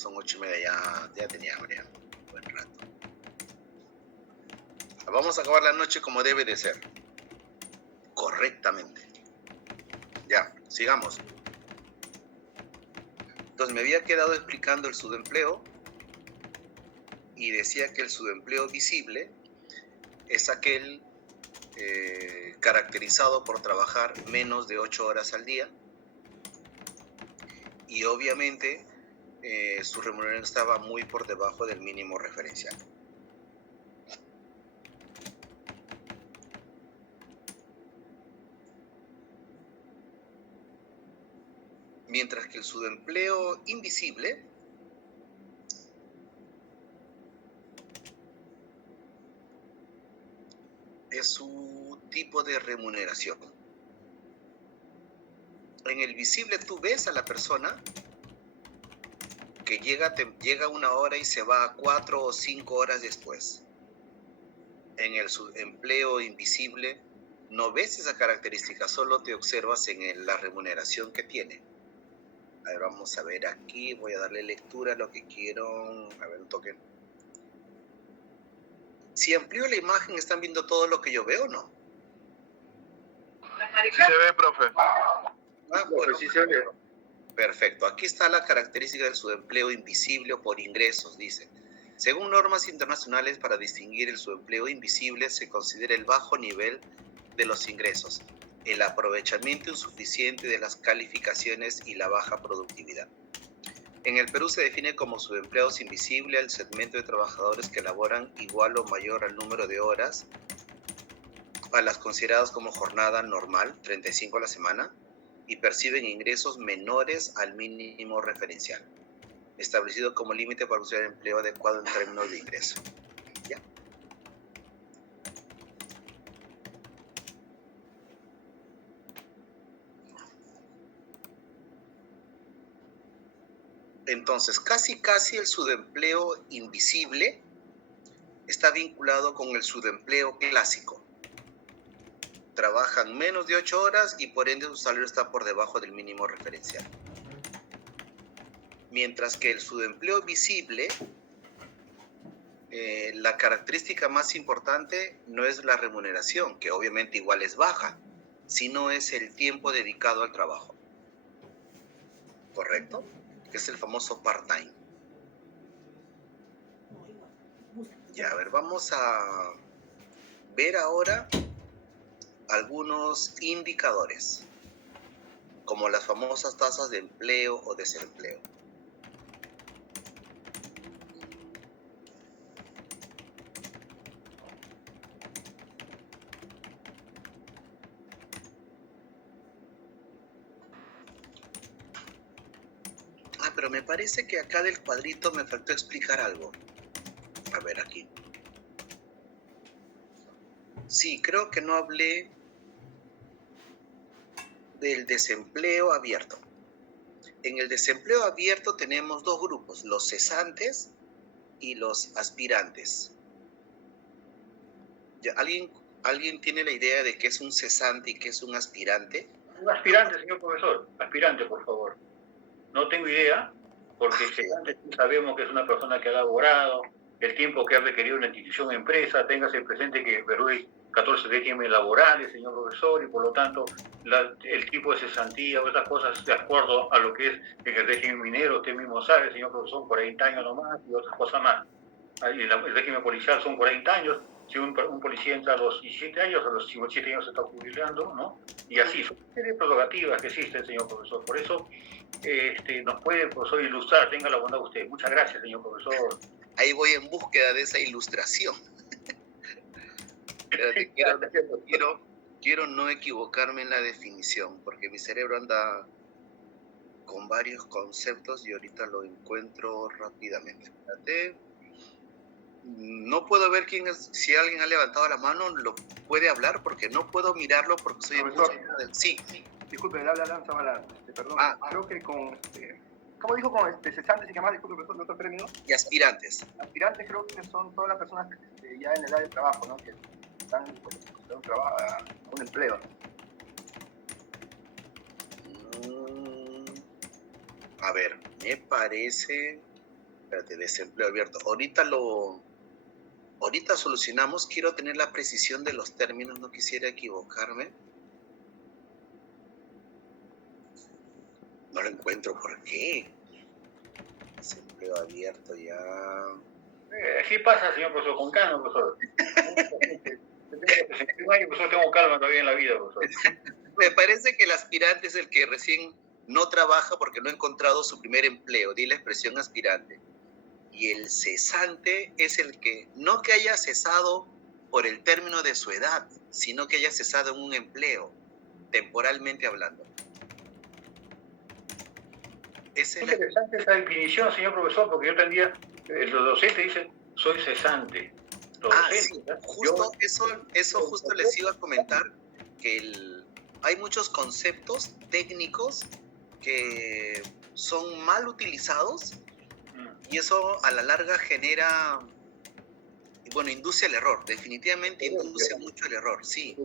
son 8:30, ya tenía hambre, ya. Buen rato. Vamos a acabar la noche como debe de ser. Correctamente. Ya, sigamos. Entonces me había quedado explicando el subempleo y decía que el subempleo visible es aquel caracterizado por trabajar menos de 8 horas al día y obviamente su remuneración estaba muy por debajo del mínimo referencial. Mientras que el subempleo invisible es su tipo de remuneración. En el visible tú ves a la persona que llega 1 hora y se va 4 o 5 horas después. En el subempleo invisible no ves esa característica, solo te observas en la remuneración que tiene. A ver, vamos a ver aquí, voy a darle lectura a lo que quiero. A ver, un toque. Si amplío la imagen, ¿están viendo todo lo que yo veo o no? Sí se ve, profe. Bueno, sí se ve. Perfecto. Aquí está la característica del subempleo invisible o por ingresos, dice. Según normas internacionales, para distinguir el subempleo invisible se considera el bajo nivel de los ingresos, el aprovechamiento insuficiente de las calificaciones y la baja productividad. En el Perú se define como subempleados invisible al segmento de trabajadores que laboran igual o mayor al número de horas a las consideradas como jornada normal, 35 a la semana, y perciben ingresos menores al mínimo referencial, establecido como límite para buscar empleo adecuado en términos de ingreso. ¿Ya? Entonces, casi el subempleo invisible está vinculado con el subempleo clásico. Trabajan menos de 8 horas y por ende su salario está por debajo del mínimo referencial. Mientras que el subempleo visible, la característica más importante no es la remuneración, que obviamente igual es baja, sino es el tiempo dedicado al trabajo. ¿Correcto? Que es el famoso part-time. Ya, a ver, vamos a ver ahora algunos indicadores, como las famosas tasas de empleo o desempleo. Pero me parece que acá del cuadrito me faltó explicar algo. A ver, aquí. Sí, creo que no hablé del desempleo abierto. En el desempleo abierto tenemos dos grupos, los cesantes y los aspirantes. ¿Ya? ¿Alguien tiene la idea de qué es un cesante y qué es un aspirante? Un aspirante, señor profesor. Aspirante, por favor. No tengo idea, porque cesante sabemos que es una persona que ha laborado, el tiempo que ha requerido una institución o empresa. Téngase presente que Perú hay 14 régimenes laborales, señor profesor, y por lo tanto el tipo de cesantía o esas cosas, de acuerdo a lo que es en el régimen minero, usted mismo sabe, señor profesor, 40 años nomás y otras cosas más. El régimen policial son 40 años. Si un policía entra a los 17 años, a los 57 años se está jubilando, ¿no? Y así, son una serie de prerrogativas que existen, señor profesor. Por eso nos puede, profesor, ilustrar. Tenga la bondad usted. Muchas gracias, señor profesor. Ahí voy en búsqueda de esa ilustración. Quiero no equivocarme en la definición, porque mi cerebro anda con varios conceptos y ahorita lo encuentro rápidamente. Espérate. No puedo ver quién es, si alguien ha levantado la mano, lo puede hablar porque no puedo mirarlo porque soy en búsqueda del... Sí. Disculpe, le habla Lanza Bala, perdón. Creo que con, ¿cómo dijo? Con cesantes y que más, disculpe, profesor, otro término. Y aspirantes. Aspirantes creo que son todas las personas que ya en edad de trabajo, ¿no? Que están buscando un empleo. A ver, me parece Espérate, desempleo abierto. Ahorita solucionamos, quiero tener la precisión de los términos, no quisiera equivocarme. No lo encuentro, ¿por qué? Desempleo abierto ya. Así pasa, señor profesor, con calma, profesor. Profesor, tengo calma todavía en la vida, profesor. Me parece que el aspirante es el que recién no trabaja porque no ha encontrado su primer empleo, di la expresión aspirante. Y el cesante es el que, no que haya cesado por el término de su edad, sino que haya cesado en un empleo, temporalmente hablando. Es interesante esa definición, señor profesor, porque yo tendría, los docentes dicen, soy cesante. Sí, justo eso justo les iba a comentar, que hay muchos conceptos técnicos que son mal utilizados y eso a la larga genera, bueno, induce al error, definitivamente induce mucho al error, sí.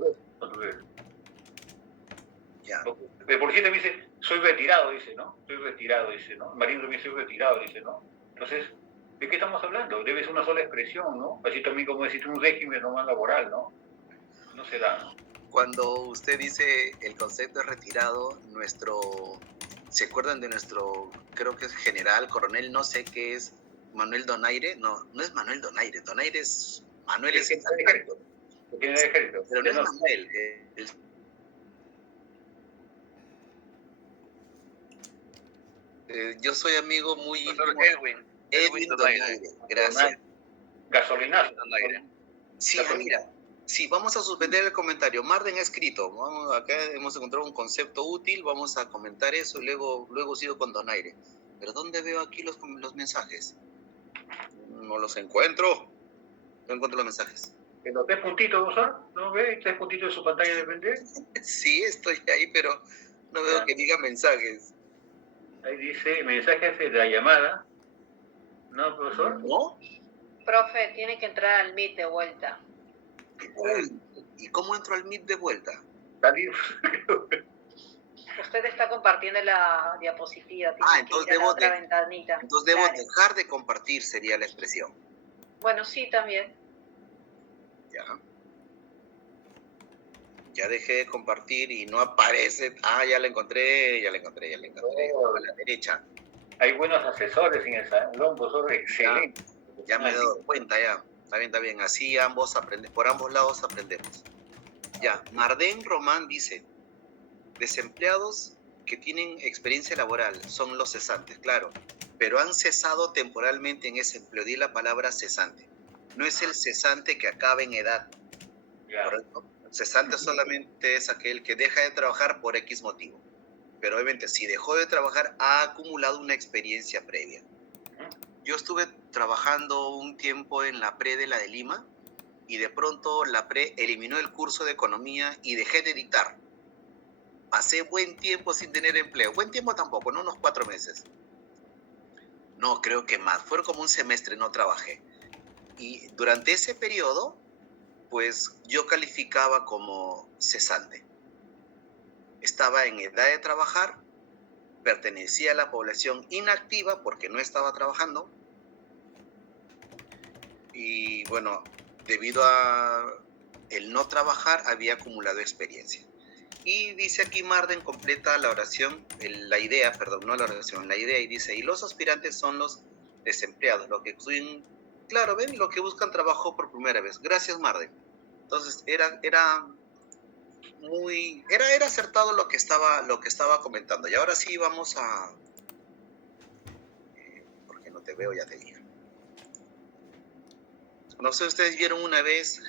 Ya. Por cierto me dice, soy retirado, dice, ¿no? Soy retirado, dice, ¿no? Marino también soy retirado, dice, ¿no? Entonces, ¿de qué estamos hablando? Debe ser una sola expresión, ¿no? Así también como decir un régimen normal laboral, ¿no? No se da, ¿no? Cuando usted dice el concepto es retirado, ¿se acuerdan de nuestro, creo que es general, coronel, no sé qué es, Manuel Donaire? No es Manuel Donaire, Donaire es Manuel es el ejército. Tiene el ejército. Pero no es Manuel, yo soy amigo muy íntimo. Edwin Donaire, gracias. Gasolinazo. Sí, mira. Sí, vamos a suspender el comentario. Marden ha escrito. Acá hemos encontrado un concepto útil. Vamos a comentar eso y luego sigo con Donaire. ¿Pero dónde veo aquí los mensajes? No los encuentro. No encuentro los mensajes. ¿En los 3 puntitos, profesor? ¿No ve 3 puntitos de su pantalla de frente? Sí, estoy ahí, pero no veo que diga mensajes. Ahí dice mensajes de la llamada. ¿No, profesor? ¿No? Profe, tiene que entrar al Meet de vuelta. ¿Y cómo entro al Meet de vuelta? Salir. Usted está compartiendo la diapositiva. Entonces debo dejar de compartir, sería la expresión. Bueno, sí, también. Ya dejé de compartir y no aparece. Ya la encontré. A la derecha. Hay buenos asesores en el salón, profesor, excelente. Ya me he dado cuenta, ya. Está bien. Así por ambos lados aprendemos. Ya, Marden Román dice, desempleados que tienen experiencia laboral son los cesantes, claro, pero han cesado temporalmente en ese empleo. Di la palabra cesante. No es el cesante que acaba en edad, ¿correcto? Cesante solamente es aquel que deja de trabajar por X motivo. Pero obviamente, si dejó de trabajar, ha acumulado una experiencia previa. Yo estuve trabajando un tiempo en la PRE de la de Lima y de pronto la PRE eliminó el curso de economía y dejé de dictar. Pasé buen tiempo sin tener empleo. Buen tiempo tampoco, no unos 4 meses. No, creo que más. Fue como un semestre, no trabajé. Y durante ese periodo, pues yo calificaba como cesante. Estaba en edad de trabajar, pertenecía a la población inactiva porque no estaba trabajando. Y bueno, debido a el no trabajar, había acumulado experiencia. Y dice aquí Marden, completa la oración, la idea, y dice, y los aspirantes son los desempleados, lo que claro, ven, lo que buscan trabajo por primera vez. Gracias, Marden. Entonces, era acertado lo que estaba comentando. Y ahora sí vamos a... porque no te veo, ya te digo. No sé, ustedes vieron una vez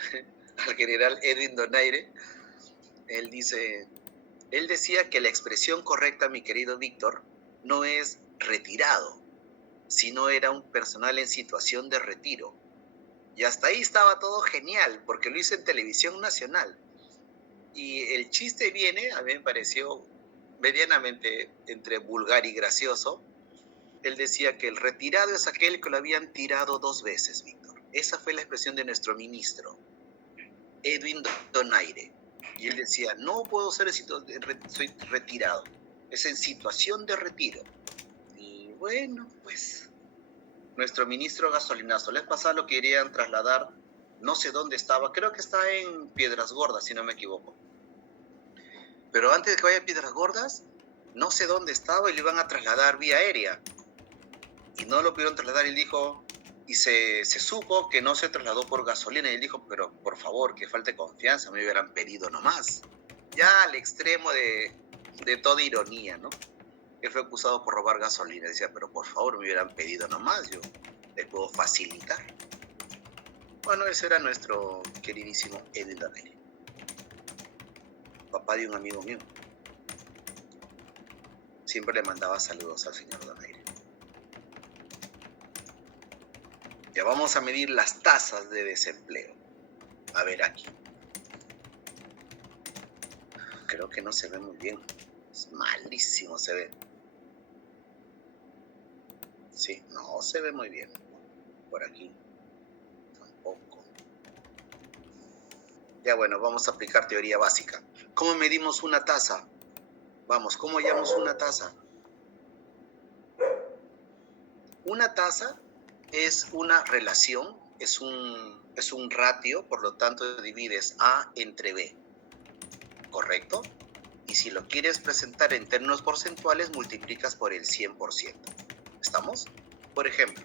al general Edwin Donaire. Él decía que la expresión correcta, mi querido Víctor, no es retirado, sino era un personal en situación de retiro. Y hasta ahí estaba todo genial, porque lo hizo en televisión nacional. Y el chiste viene, a mí me pareció medianamente entre vulgar y gracioso. Él decía que el retirado es aquel que lo habían tirado 2 veces, Víctor. Esa fue la expresión de nuestro ministro, Edwin Donaire. Y él decía, no puedo ser soy retirado, es en situación de retiro. Y bueno, pues nuestro ministro gasolinazo. La vez pasada lo querían trasladar, no sé dónde estaba, creo que está en Piedras Gordas, si no me equivoco. Pero antes de que vaya a Piedras Gordas, no sé dónde estaba y lo iban a trasladar vía aérea. Y no lo pudieron trasladar y él dijo, y se supo que no se trasladó por gasolina. Y él dijo, pero por favor, que falte confianza, me hubieran pedido nomás. Ya al extremo de toda ironía, ¿no? Él fue acusado por robar gasolina. Decía, pero por favor, me hubieran pedido nomás, yo les puedo facilitar. Bueno, ese era nuestro queridísimo Edwin Donaire, papá de un amigo mío. Siempre le mandaba saludos al señor Donaire. Ya vamos a medir las tasas de desempleo. A ver aquí. Creo que no se ve muy bien. Es malísimo se ve. Sí, no se ve muy bien. Por aquí. Tampoco. Ya bueno, vamos a aplicar teoría básica. ¿Cómo medimos una tasa? Vamos, ¿cómo hallamos una tasa? Una tasa es una relación, es un ratio, por lo tanto divides A entre B, ¿correcto? Y si lo quieres presentar en términos porcentuales, multiplicas por el 100%. ¿Estamos? Por ejemplo,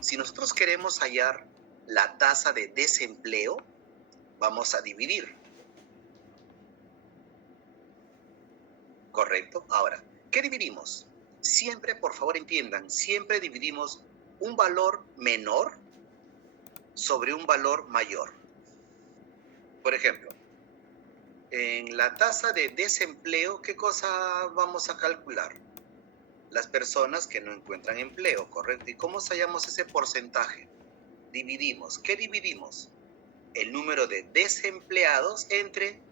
si nosotros queremos hallar la tasa de desempleo, vamos a dividir. ¿Correcto? Ahora, ¿qué dividimos? Siempre, por favor entiendan, siempre dividimos un valor menor sobre un valor mayor. Por ejemplo, en la tasa de desempleo, ¿qué cosa vamos a calcular? Las personas que no encuentran empleo, ¿correcto? ¿Y cómo hallamos ese porcentaje? Dividimos. ¿Qué dividimos? El número de desempleados entre,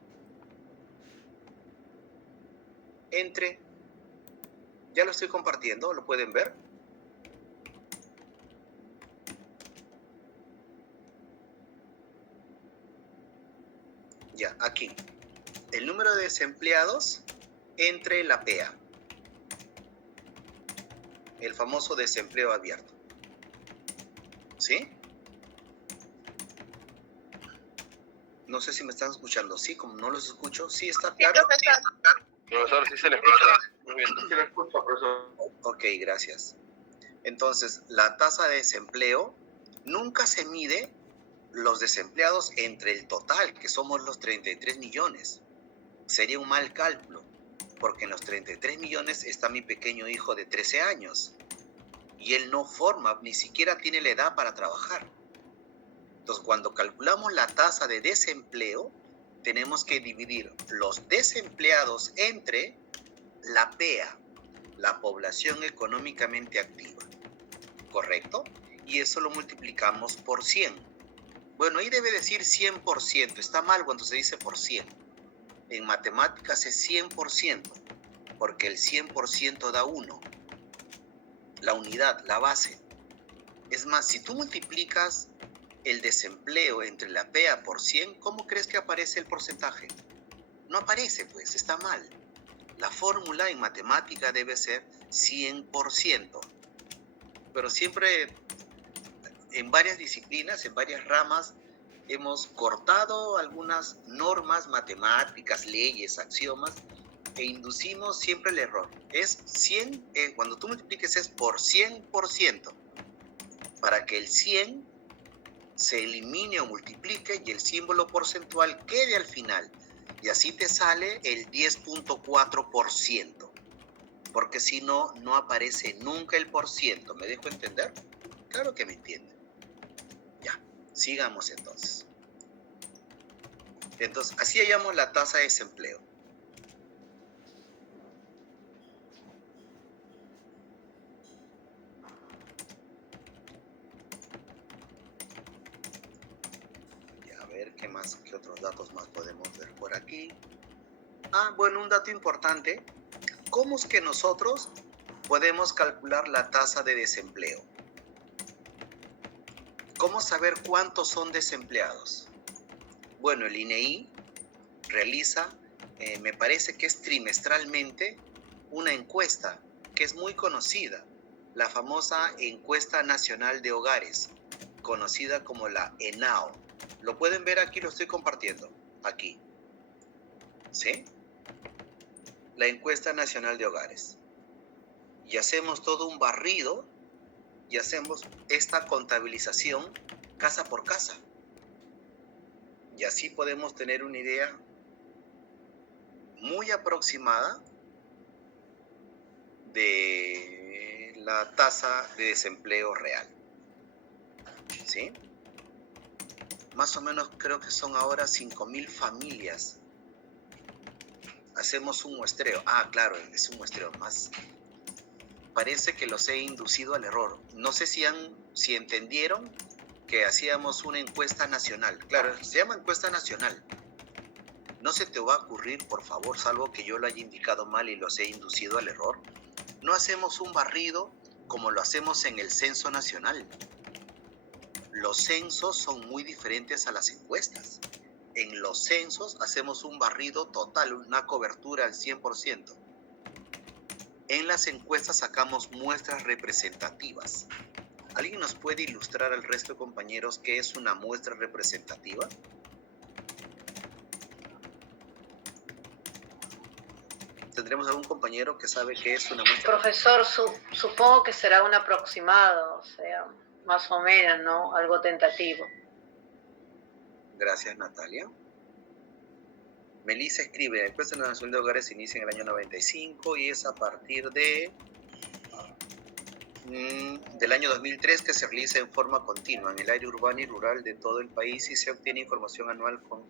ya lo estoy compartiendo, ¿lo pueden ver? Ya, aquí. El número de desempleados entre la PEA. El famoso desempleo abierto. ¿Sí? No sé si me están escuchando. Sí, como no los escucho. ¿Sí está claro? Profesor, sí se le escucha. Muy bien. Sí, lo escucho, profesor. Ok, gracias. Entonces, la tasa de desempleo nunca se mide los desempleados entre el total, que somos los 33 millones. Sería un mal cálculo, porque en los 33 millones está mi pequeño hijo de 13 años. Y él no forma, ni siquiera tiene la edad para trabajar. Entonces, cuando calculamos la tasa de desempleo, tenemos que dividir los desempleados entre la PEA, la población económicamente activa. ¿Correcto? Y eso lo multiplicamos por 100. Bueno, ahí debe decir 100%. Está mal cuando se dice por 100. En matemáticas es 100%, porque el 100% da 1. La unidad, la base. Es más, si tú multiplicas el desempleo entre la PEA por 100, ¿cómo crees que aparece el porcentaje? No aparece, pues, está mal. La fórmula en matemática debe ser 100%. Pero siempre, en varias disciplinas, en varias ramas, hemos cortado algunas normas matemáticas, leyes, axiomas, e inducimos siempre el error. Es 100, cuando tú multipliques es por 100%, para que el 100 se elimine o multiplique y el símbolo porcentual quede al final. Y así te sale el 10.4%. Porque si no, no aparece nunca el %. ¿Me dejo entender? Claro que me entienden. Ya, sigamos entonces. Entonces, así hallamos la tasa de desempleo. Ya, a ver qué más, qué otros datos más podemos ver por aquí. Bueno, un dato importante. ¿Cómo es que nosotros podemos calcular la tasa de desempleo? ¿Cómo saber cuántos son desempleados? Bueno, el INEI realiza, me parece que es trimestralmente, una encuesta que es muy conocida. la famosa Encuesta Nacional de Hogares, conocida como la ENAO. Lo pueden ver aquí, lo estoy compartiendo, aquí. ¿Sí? La Encuesta Nacional de Hogares. Y hacemos todo un barrido y hacemos esta contabilización casa por casa. Y así podemos tener una idea muy aproximada de la tasa de desempleo real. ¿Sí? Más o menos creo que son ahora 5.000 familias. Hacemos un muestreo. Ah, claro, es un muestreo más. Parece que los he inducido al error. No sé si entendieron que hacíamos una encuesta nacional. Claro, se llama encuesta nacional. No se te va a ocurrir, por favor, salvo que yo lo haya indicado mal y los he inducido al error. No hacemos un barrido como lo hacemos en el censo nacional. Los censos son muy diferentes a las encuestas. En los censos hacemos un barrido total, una cobertura al 100%. En las encuestas sacamos muestras representativas. ¿Alguien nos puede ilustrar al resto de compañeros qué es una muestra representativa? ¿Tendremos algún compañero que sabe qué es una muestra? Profesor, supongo que será un aproximado, o sea, más o menos, ¿no? Algo tentativo. Gracias, Natalia. Melissa escribe, la encuesta nacional de hogares se inicia en el año 95 y es a partir del año 2003 que se realiza en forma continua en el área urbana y rural de todo el país y se obtiene información anual con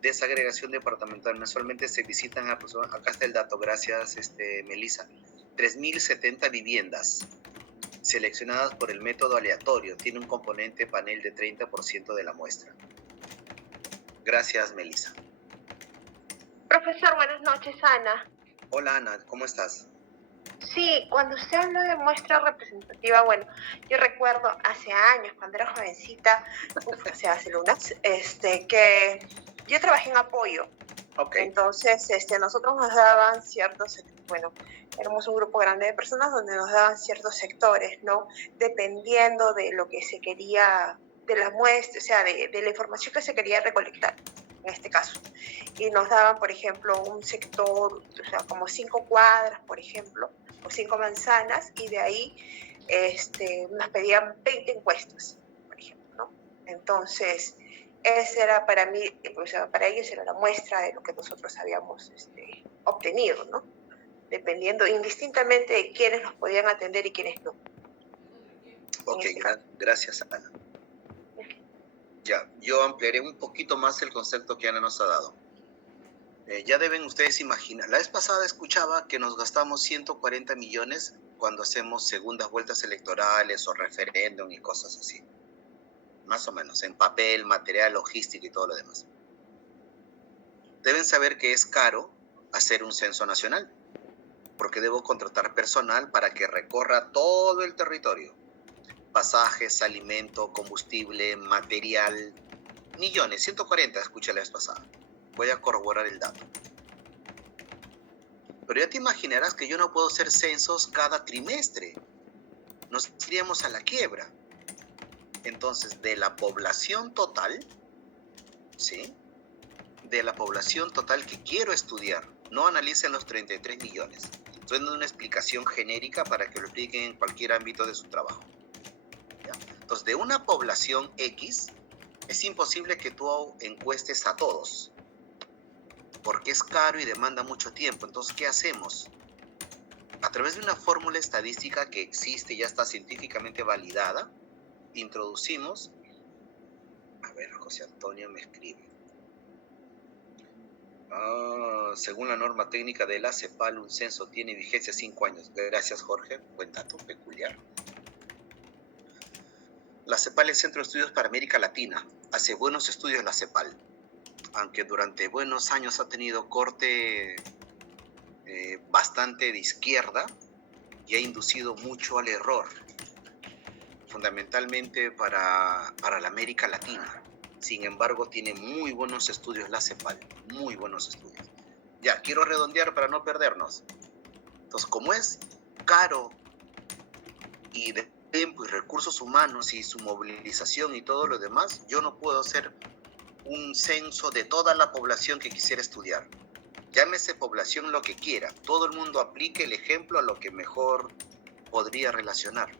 desagregación departamental. Mensualmente se visitan acá está el dato, gracias Melissa, 3.070 viviendas seleccionadas por el método aleatorio. Tiene un componente panel de 30% de la muestra. Gracias, Melissa. Profesor, buenas noches, Ana. Hola, Ana, ¿cómo estás? Sí, cuando usted habla de muestra representativa, bueno, yo recuerdo hace años, cuando era jovencita, o sea, hace lunas, que yo trabajé en apoyo. Ok. Entonces, nosotros nos daban ciertos, bueno, éramos un grupo grande de personas donde nos daban ciertos sectores, ¿no? Dependiendo de lo que se quería, de la muestra, o sea, de la información que se quería recolectar, en este caso. Y nos daban, por ejemplo, un sector, o sea, como 5 cuadras, por ejemplo, o 5 manzanas, y de ahí nos pedían 20 encuestas, por ejemplo, ¿no? Entonces, esa era para mí, o sea, para ellos era la muestra de lo que nosotros habíamos obtenido, ¿no? Dependiendo indistintamente de quiénes nos podían atender y quiénes no. Ok, gracias, Ana. Ya, yo ampliaré un poquito más el concepto que Ana nos ha dado. Ya deben ustedes imaginar, la vez pasada escuchaba que nos gastamos 140 millones cuando hacemos segundas vueltas electorales o referéndum y cosas así. Más o menos, en papel, material, logística y todo lo demás. Deben saber que es caro hacer un censo nacional, porque debo contratar personal para que recorra todo el territorio. Pasajes, alimento, combustible, material, millones, 140, escuché la vez pasada. Voy a corroborar el dato. Pero ya te imaginarás que yo no puedo hacer censos cada trimestre. Nos iríamos a la quiebra. Entonces, de la población total, ¿sí? De la población total que quiero estudiar, no analicen los 33 millones. Estoy dando una explicación genérica para que lo expliquen en cualquier ámbito de su trabajo. ¿Ya? Entonces, de una población X, es imposible que tú encuestes a todos, porque es caro y demanda mucho tiempo. Entonces, ¿qué hacemos? A través de una fórmula estadística que existe y ya está científicamente validada, introducimos, a ver, José Antonio me escribe, según la norma técnica de la CEPAL, un censo tiene vigencia 5 años. Gracias, Jorge, buen dato, peculiar. La CEPAL es Centro de Estudios para América Latina, hace buenos estudios la CEPAL, aunque durante buenos años ha tenido corte bastante de izquierda y ha inducido mucho al error, fundamentalmente para la América Latina. Sin embargo, tiene muy buenos estudios la CEPAL, muy buenos estudios. Ya, quiero redondear para no perdernos. Entonces, como es caro y de tiempo y recursos humanos y su movilización y todo lo demás, yo no puedo hacer un censo de toda la población que quisiera estudiar. Llámese población lo que quiera. Todo el mundo aplique el ejemplo a lo que mejor podría relacionar.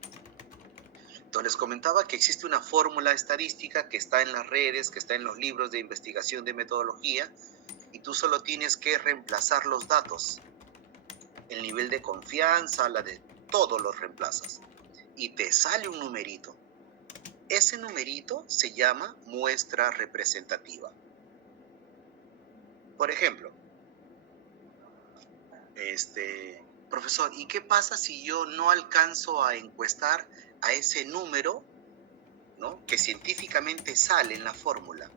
Entonces les comentaba que existe una fórmula estadística que está en las redes, que está en los libros de investigación de metodología, y tú solo tienes que reemplazar los datos. El nivel de confianza, la de todos los reemplazas. Y te sale un numerito. Ese numerito se llama muestra representativa. Por ejemplo, profesor, ¿y qué pasa si yo no alcanzo a encuestar a ese número, ¿no?, que científicamente sale en la fórmula?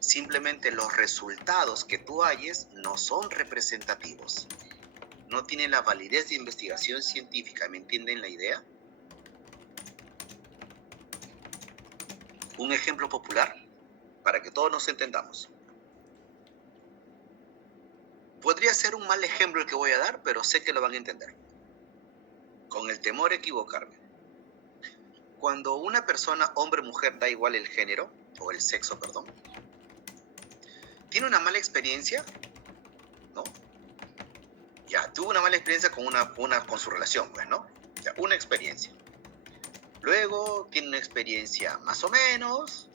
Simplemente los resultados que tú halles no son representativos. No tienen la validez de investigación científica. ¿Me entienden la idea? Un ejemplo popular para que todos nos entendamos. Podría ser un mal ejemplo el que voy a dar, pero sé que lo van a entender. Con el temor a equivocarme. Cuando una persona, hombre o mujer, da igual el género, o el sexo, perdón, tiene una mala experiencia, ¿no? Ya, tuvo una mala experiencia con su relación, pues, ¿no? Ya, una experiencia. Luego tiene una experiencia más o menos,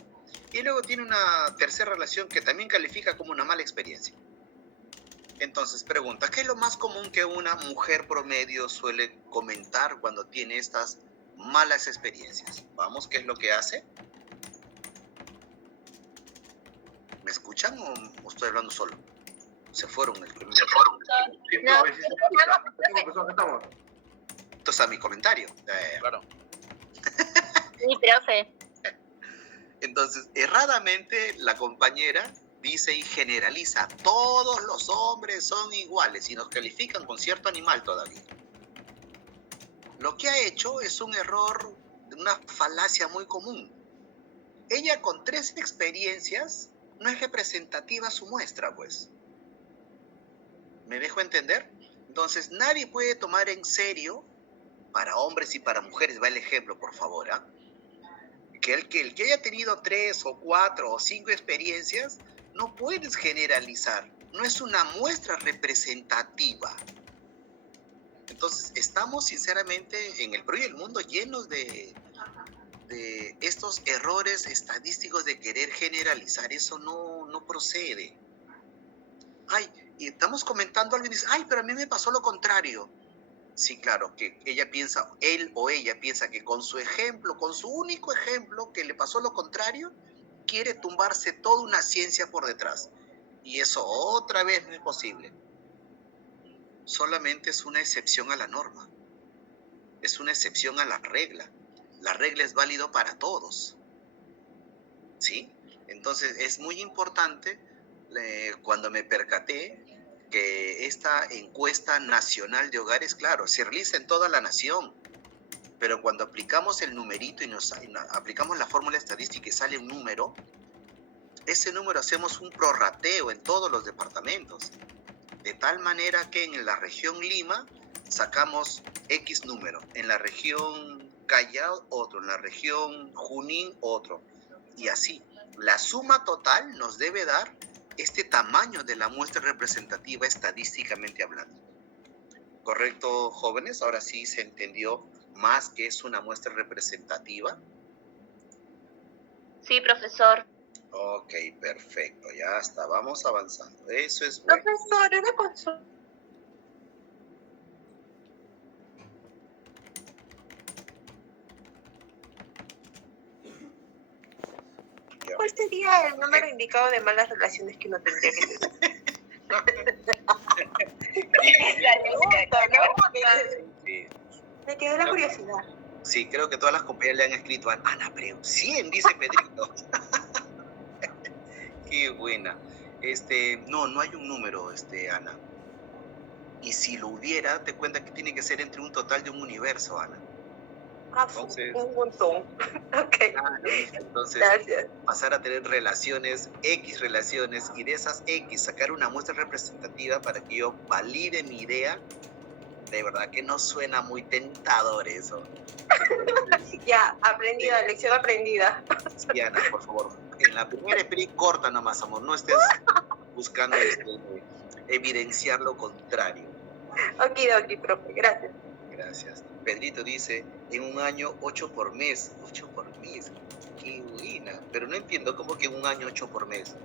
y luego tiene una tercera relación que también califica como una mala experiencia. Entonces pregunta, ¿qué es lo más común que una mujer promedio suele comentar cuando tiene estas malas experiencias? Vamos, ¿qué es lo que hace? ¿Me escuchan o estoy hablando solo? Se fueron. Sí, no, sí se escucha. Estamos. Entonces a mi comentario. Claro. Sí, profe. Entonces, erradamente la compañera dice y generaliza, todos los hombres son iguales y nos califican con cierto animal todavía. Lo que ha hecho es un error, una falacia muy común. Ella con 3 experiencias no es representativa su muestra, pues. ¿Me dejo entender? Entonces, nadie puede tomar en serio, para hombres y para mujeres, va el ejemplo, por favor, ¿ah? Que el que haya tenido 3 o 4 o 5 experiencias, no puedes generalizar. No es una muestra representativa. Entonces, estamos sinceramente en el Perú y el mundo llenos de estos errores estadísticos de querer generalizar. Eso no procede. Ay, y estamos comentando algo y dice, ay, pero a mí me pasó lo contrario. Sí, claro, que él o ella piensa que con su ejemplo, con su único ejemplo que le pasó lo contrario, quiere tumbarse toda una ciencia por detrás. Y eso otra vez no es posible. Solamente es una excepción a la norma. Es una excepción a la regla. La regla es válido para todos. ¿Sí? Entonces es muy importante cuando me percaté que esta encuesta nacional de hogares, claro, se realiza en toda la nación, pero cuando aplicamos el numerito y aplicamos la fórmula estadística y sale un número, ese número hacemos un prorrateo en todos los departamentos, de tal manera que en la región Lima sacamos X número, en la región Callao otro, en la región Junín otro, y así. La suma total nos debe dar este tamaño de la muestra representativa estadísticamente hablando. ¿Correcto, jóvenes? Ahora sí se entendió más que es una muestra representativa. Sí, profesor. Ok, perfecto. Ya está, vamos avanzando. Eso es bueno. Profesor, una consulta. ¿Cuál sería el número indicado de malas relaciones que uno tendría que tener? Sí. Me quedó la curiosidad. Sí, creo que todas las compañeras le han escrito a Ana Preu. 100, dice Pedrito. Qué buena. No hay un número, Ana. Y si lo hubiera, te cuenta que tiene que ser entre un total de un universo, Ana. Entonces, un montón. Ok. Entonces, gracias. Pasar a tener relaciones, X relaciones, y de esas X sacar una muestra representativa para que yo valide mi idea De verdad que no suena muy tentador eso. Ya, aprendida, lección aprendida. Diana, por favor, en la primera peli corta nomás, amor, no estés buscando evidenciar lo contrario. Okidoki, profe, gracias. Gracias. Pedrito dice, en un año 8 por mes. 8 por mes. Qué buena. Pero no entiendo cómo que en un año 8 por mes.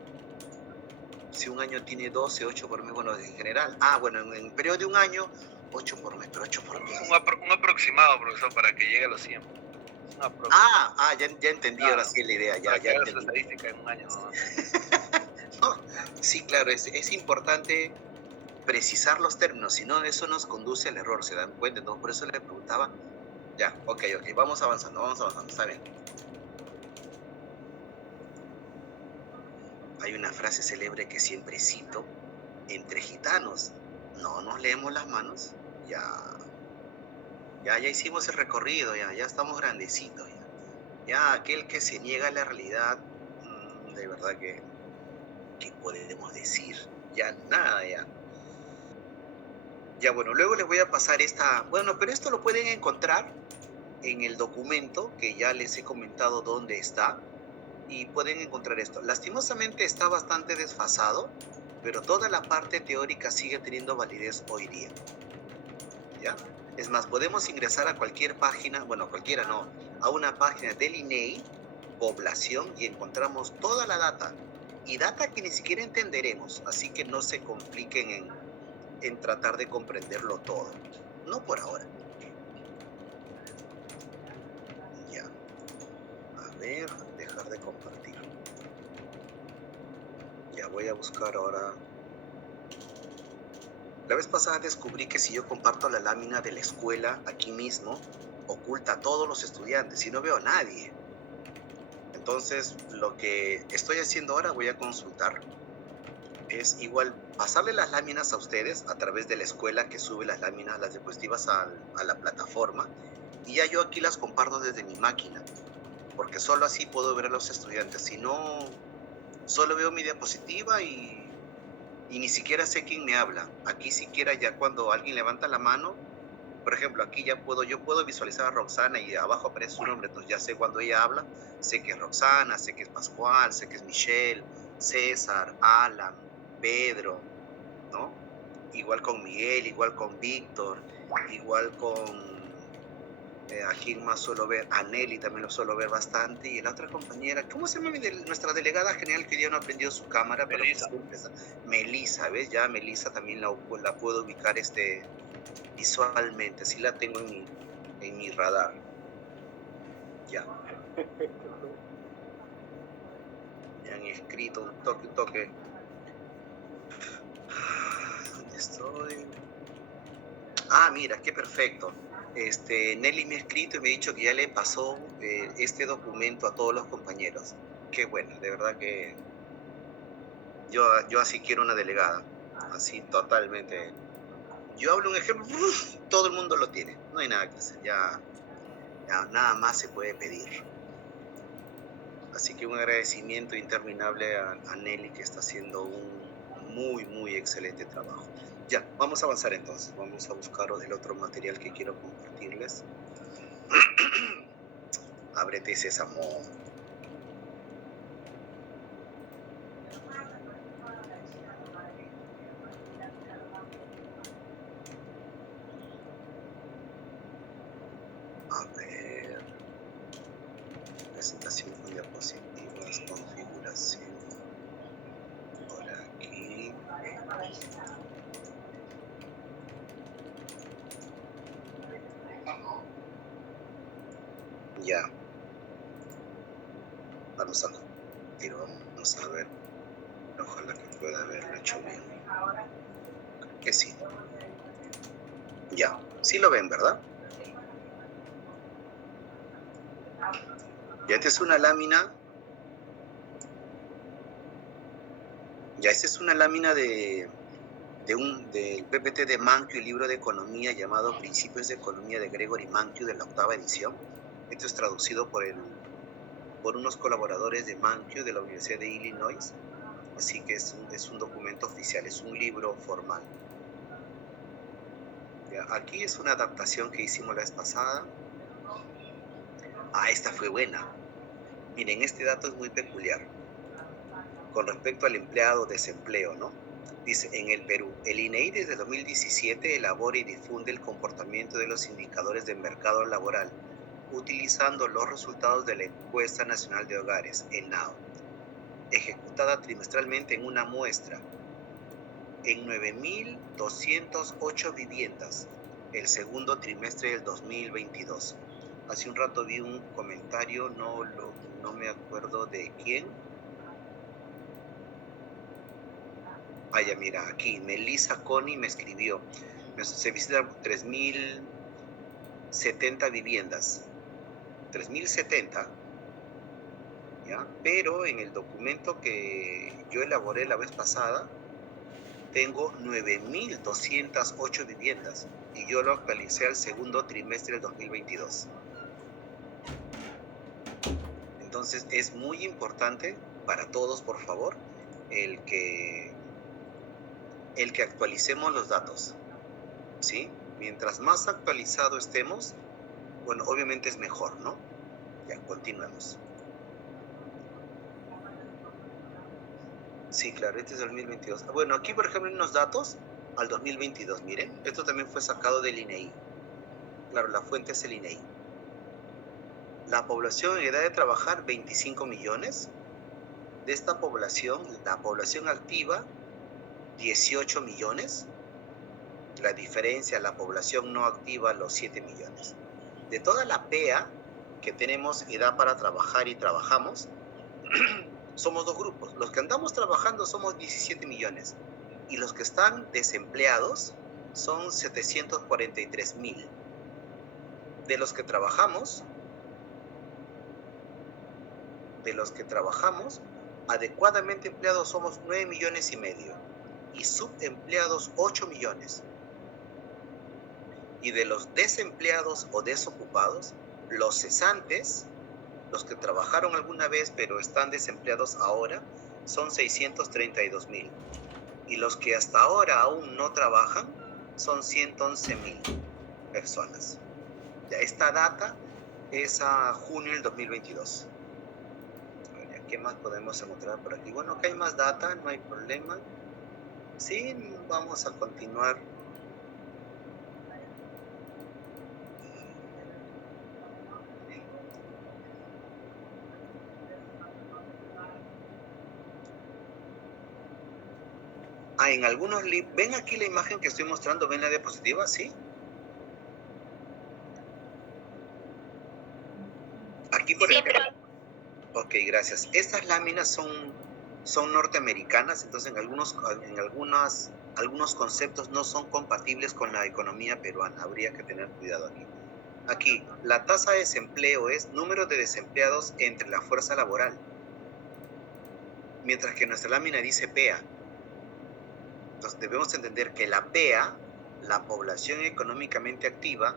Si un año tiene 12, 8 por mes, bueno, en general. Ah, bueno, en el periodo de un año, 8 por mes, pero 8 por mes. Un aproximado, profesor, para que llegue a los 100. Es un aproximado. Ya entendí ahora sí la idea. Para que haga su Entendí. estadística en un año nomás. No, sí, claro, es importante precisar los términos, si no, eso nos conduce al error, ¿se dan cuenta? Entonces, por eso le preguntaba. Ya, ok, vamos avanzando, está bien. Hay una frase célebre que siempre cito, entre gitanos, no nos leemos las manos, ya hicimos el recorrido, ya estamos grandecitos, ya aquel que se niega a la realidad, de verdad que, ¿qué podemos decir? Ya nada, ya. Ya, bueno, luego les voy a pasar bueno, pero esto lo pueden encontrar en el documento que ya les he comentado dónde está y pueden encontrar esto. Lastimosamente está bastante desfasado, pero toda la parte teórica sigue teniendo validez hoy día. ¿Ya? Es más, podemos ingresar a cualquier página, bueno, cualquiera no, a una página del INEI, población, y encontramos toda la data, y data que ni siquiera entenderemos, así que no se compliquen en tratar de comprenderlo todo. No por ahora. Ya. A ver, dejar de compartir. Ya voy a buscar ahora. La vez pasada descubrí que si yo comparto la lámina de la escuela aquí mismo, oculta a todos los estudiantes y no veo a nadie. Entonces, lo que estoy haciendo ahora, voy a consultar, es igual pasarle las láminas a ustedes a través de la escuela que sube las láminas, las diapositivas a la plataforma, y ya yo aquí las comparto desde mi máquina, porque solo así puedo ver a los estudiantes. Si no, solo veo mi diapositiva y ni siquiera sé quién me habla. Aquí siquiera ya cuando alguien levanta la mano, por ejemplo, aquí yo puedo visualizar a Roxana y abajo aparece su nombre, entonces ya sé cuando ella habla, sé que es Roxana, sé que es Pascual, sé que es Michelle, César, Alan, Pedro, ¿no? Igual con Miguel, igual con Víctor, igual con a quien más suelo ver, a Nelly también lo suelo ver bastante, y la otra compañera, ¿cómo se llama nuestra delegada general que hoy día no ha prendido su cámara? Pero Melissa. Melissa, ¿ves? Ya Melissa también la puedo ubicar visualmente, así la tengo en mi radar. Ya. Me han escrito un toque. ¿Dónde estoy? Ah, mira, qué perfecto. Nelly me ha escrito y me ha dicho que ya le pasó este documento a todos los compañeros. Qué bueno, de verdad que yo así quiero una delegada, así totalmente. Yo hablo un ejemplo, todo el mundo lo tiene, no hay nada que hacer, ya nada más se puede pedir. Así que un agradecimiento interminable a Nelly, que está haciendo un muy, muy excelente trabajo. Ya, vamos a avanzar entonces. Vamos a buscar el otro material que quiero compartirles. Ábrete, Sésamo. A ver. Presentación con diapositivas, configuración. Por aquí. Ya. Vamos a continuar. Vamos a ver. Ojalá que pueda haberlo hecho bien. Que sí. Ya. Sí lo ven, ¿verdad? Ya, esta es una lámina. Ya, esta es una lámina del PPT de Mankiw, el libro de economía llamado Principios de Economía de Gregory Mankiw, de la 8ª edición. Esto es traducido por unos colaboradores de Mankiw de la Universidad de Illinois. Así que es un documento oficial, es un libro formal. Ya, aquí es una adaptación que hicimos la vez pasada. Ah, esta fue buena. Miren, este dato es muy peculiar. Con respecto al empleado desempleo, ¿no? Dice, en el Perú, el INEI desde 2017 elabora y difunde el comportamiento de los indicadores del mercado laboral, utilizando los resultados de la Encuesta Nacional de Hogares, ENAO, ejecutada trimestralmente en una muestra en 9.208 viviendas, el segundo trimestre del 2022. Hace un rato vi un comentario, no me acuerdo de quién. Ah, ya, mira, aquí, Melissa Connie me escribió, se visitan 3.070 viviendas, 3.070, ¿ya? Pero en el documento que yo elaboré la vez pasada, tengo 9.208 viviendas y yo lo actualicé al segundo trimestre del 2022. Entonces es muy importante para todos, por favor, el que actualicemos los datos, ¿sí? Mientras más actualizado estemos, bueno, obviamente es mejor, ¿no? Ya, continuemos. Sí, claro, este es el 2022. Bueno, aquí, por ejemplo, hay unos datos al 2022. Miren, esto también fue sacado del INEI. Claro, la fuente es el INEI. La población en edad de trabajar, 25 millones. De esta población, la población activa, 18 millones. La diferencia, la población no activa, los 7 millones. De toda la PEA que tenemos edad para trabajar y trabajamos, somos dos grupos. Los que andamos trabajando somos 17 millones y los que están desempleados son 743,000. De los que trabajamos, adecuadamente empleados somos 9 millones y medio y subempleados 8 millones. Y de los desempleados o desocupados, los cesantes, los que trabajaron alguna vez pero están desempleados ahora, son 632,000. Y los que hasta ahora aún no trabajan son 111,000 personas. Ya, esta data es a junio del 2022. ¿Qué más podemos encontrar por aquí? Bueno, acá hay más data, no hay problema. Sí, vamos a continuar. Ah, en algunos ven aquí la imagen que estoy mostrando, ven la diapositiva, ¿sí? Aquí, por ejemplo. Ok, gracias. Estas láminas son norteamericanas, entonces en algunos conceptos no son compatibles con la economía peruana. Habría que tener cuidado aquí. Aquí, la tasa de desempleo es número de desempleados entre la fuerza laboral, mientras que nuestra lámina dice PEA. Entonces debemos entender que la PEA, la población económicamente activa,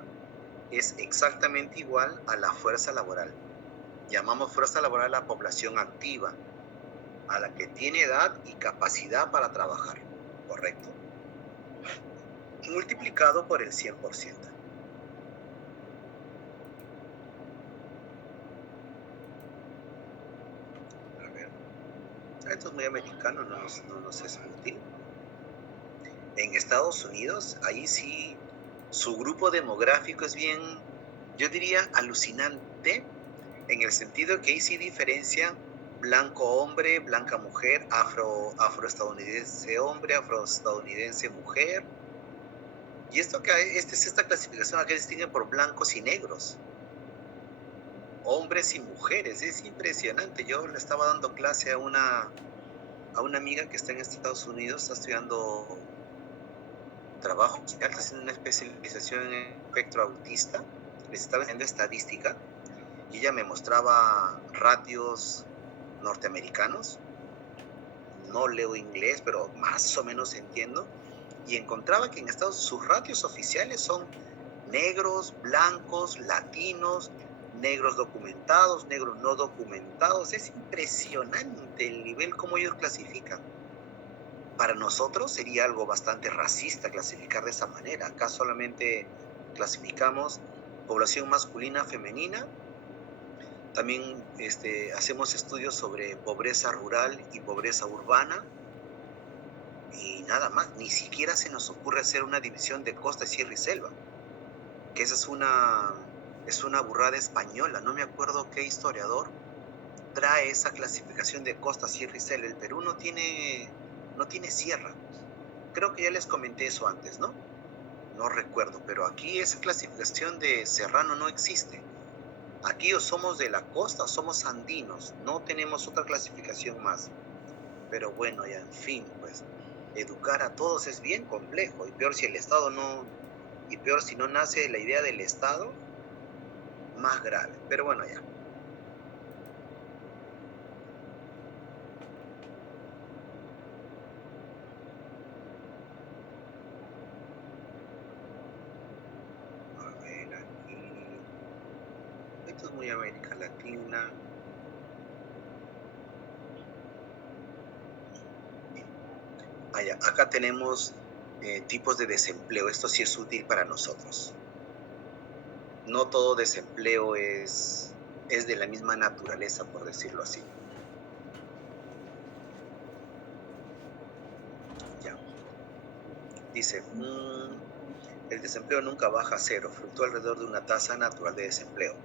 es exactamente igual a la fuerza laboral. Llamamos fuerza laboral a la población activa, a la que tiene edad y capacidad para trabajar, ¿correcto? Multiplicado por el 100%. A ver, esto es muy americano, no nos es útil. En Estados Unidos, ahí sí, su grupo demográfico es bien, yo diría, alucinante, en el sentido que ahí sí diferencian blanco hombre, blanca mujer, afroestadounidense hombre, afroestadounidense mujer. Y esto que esta clasificación acá distingue por blancos y negros, hombres y mujeres. Es impresionante. Yo le estaba dando clase a una amiga que está en Estados Unidos, está estudiando trabajo social, está haciendo una especialización en el espectro autista, les estaba haciendo estadística y ella me mostraba ratios norteamericanos. No leo inglés, pero más o menos entiendo. Y encontraba que en Estados Unidos sus ratios oficiales son negros, blancos, latinos, negros documentados, negros no documentados. Es impresionante el nivel como ellos clasifican. para nosotros sería algo bastante racista clasificar de esa manera. Acá solamente clasificamos población masculina, femenina. También hacemos estudios sobre pobreza rural y pobreza urbana. Y nada más, ni siquiera se nos ocurre hacer una división de costa, sierra y selva. Que esa es una burrada española. No me acuerdo qué historiador trae esa clasificación de costa, sierra y selva. El Perú no tiene sierra. Creo que ya les comenté eso antes, ¿no? No recuerdo, pero aquí esa clasificación de serrano no existe. Aquí o somos de la costa o somos andinos, no tenemos otra clasificación más. Pero bueno, ya en fin, pues educar a todos es bien complejo, y peor si el Estado no, y peor si no nace la idea del Estado, más grave. Pero bueno, ya. A ver, aquí. Esto es muy América Latina. Allá, acá tenemos tipos de desempleo. Esto sí es útil para nosotros. No todo desempleo es de la misma naturaleza, por decirlo así. Ya. Dice, el desempleo nunca baja a cero, fluctúa alrededor de una tasa natural de desempleo.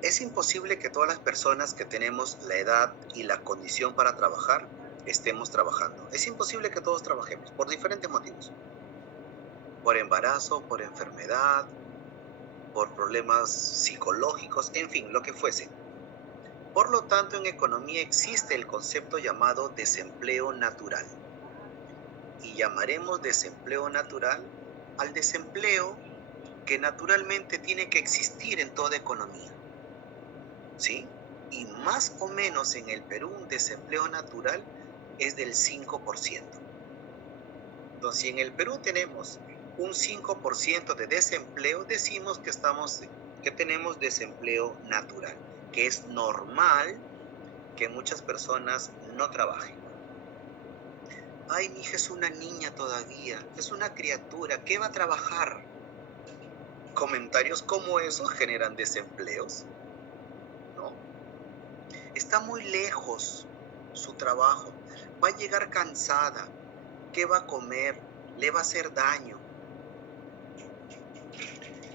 Es imposible que todas las personas que tenemos la edad y la condición para trabajar estemos trabajando. Es imposible que todos trabajemos por diferentes motivos. Por embarazo, por enfermedad, por problemas psicológicos, en fin, lo que fuese. Por lo tanto, en economía existe el concepto llamado desempleo natural. Y llamaremos desempleo natural al desempleo que naturalmente tiene que existir en toda economía. ¿Sí? Y más o menos en el Perú un desempleo natural es del 5%. Entonces, si en el Perú tenemos un 5% de desempleo, decimos que tenemos desempleo natural, que es normal que muchas personas no trabajen. Ay, mi hija es una niña todavía, es una criatura, ¿qué va a trabajar? Comentarios como esos generan desempleos, ¿no? Está muy lejos su trabajo, va a llegar cansada, ¿qué va a comer? Le va a hacer daño.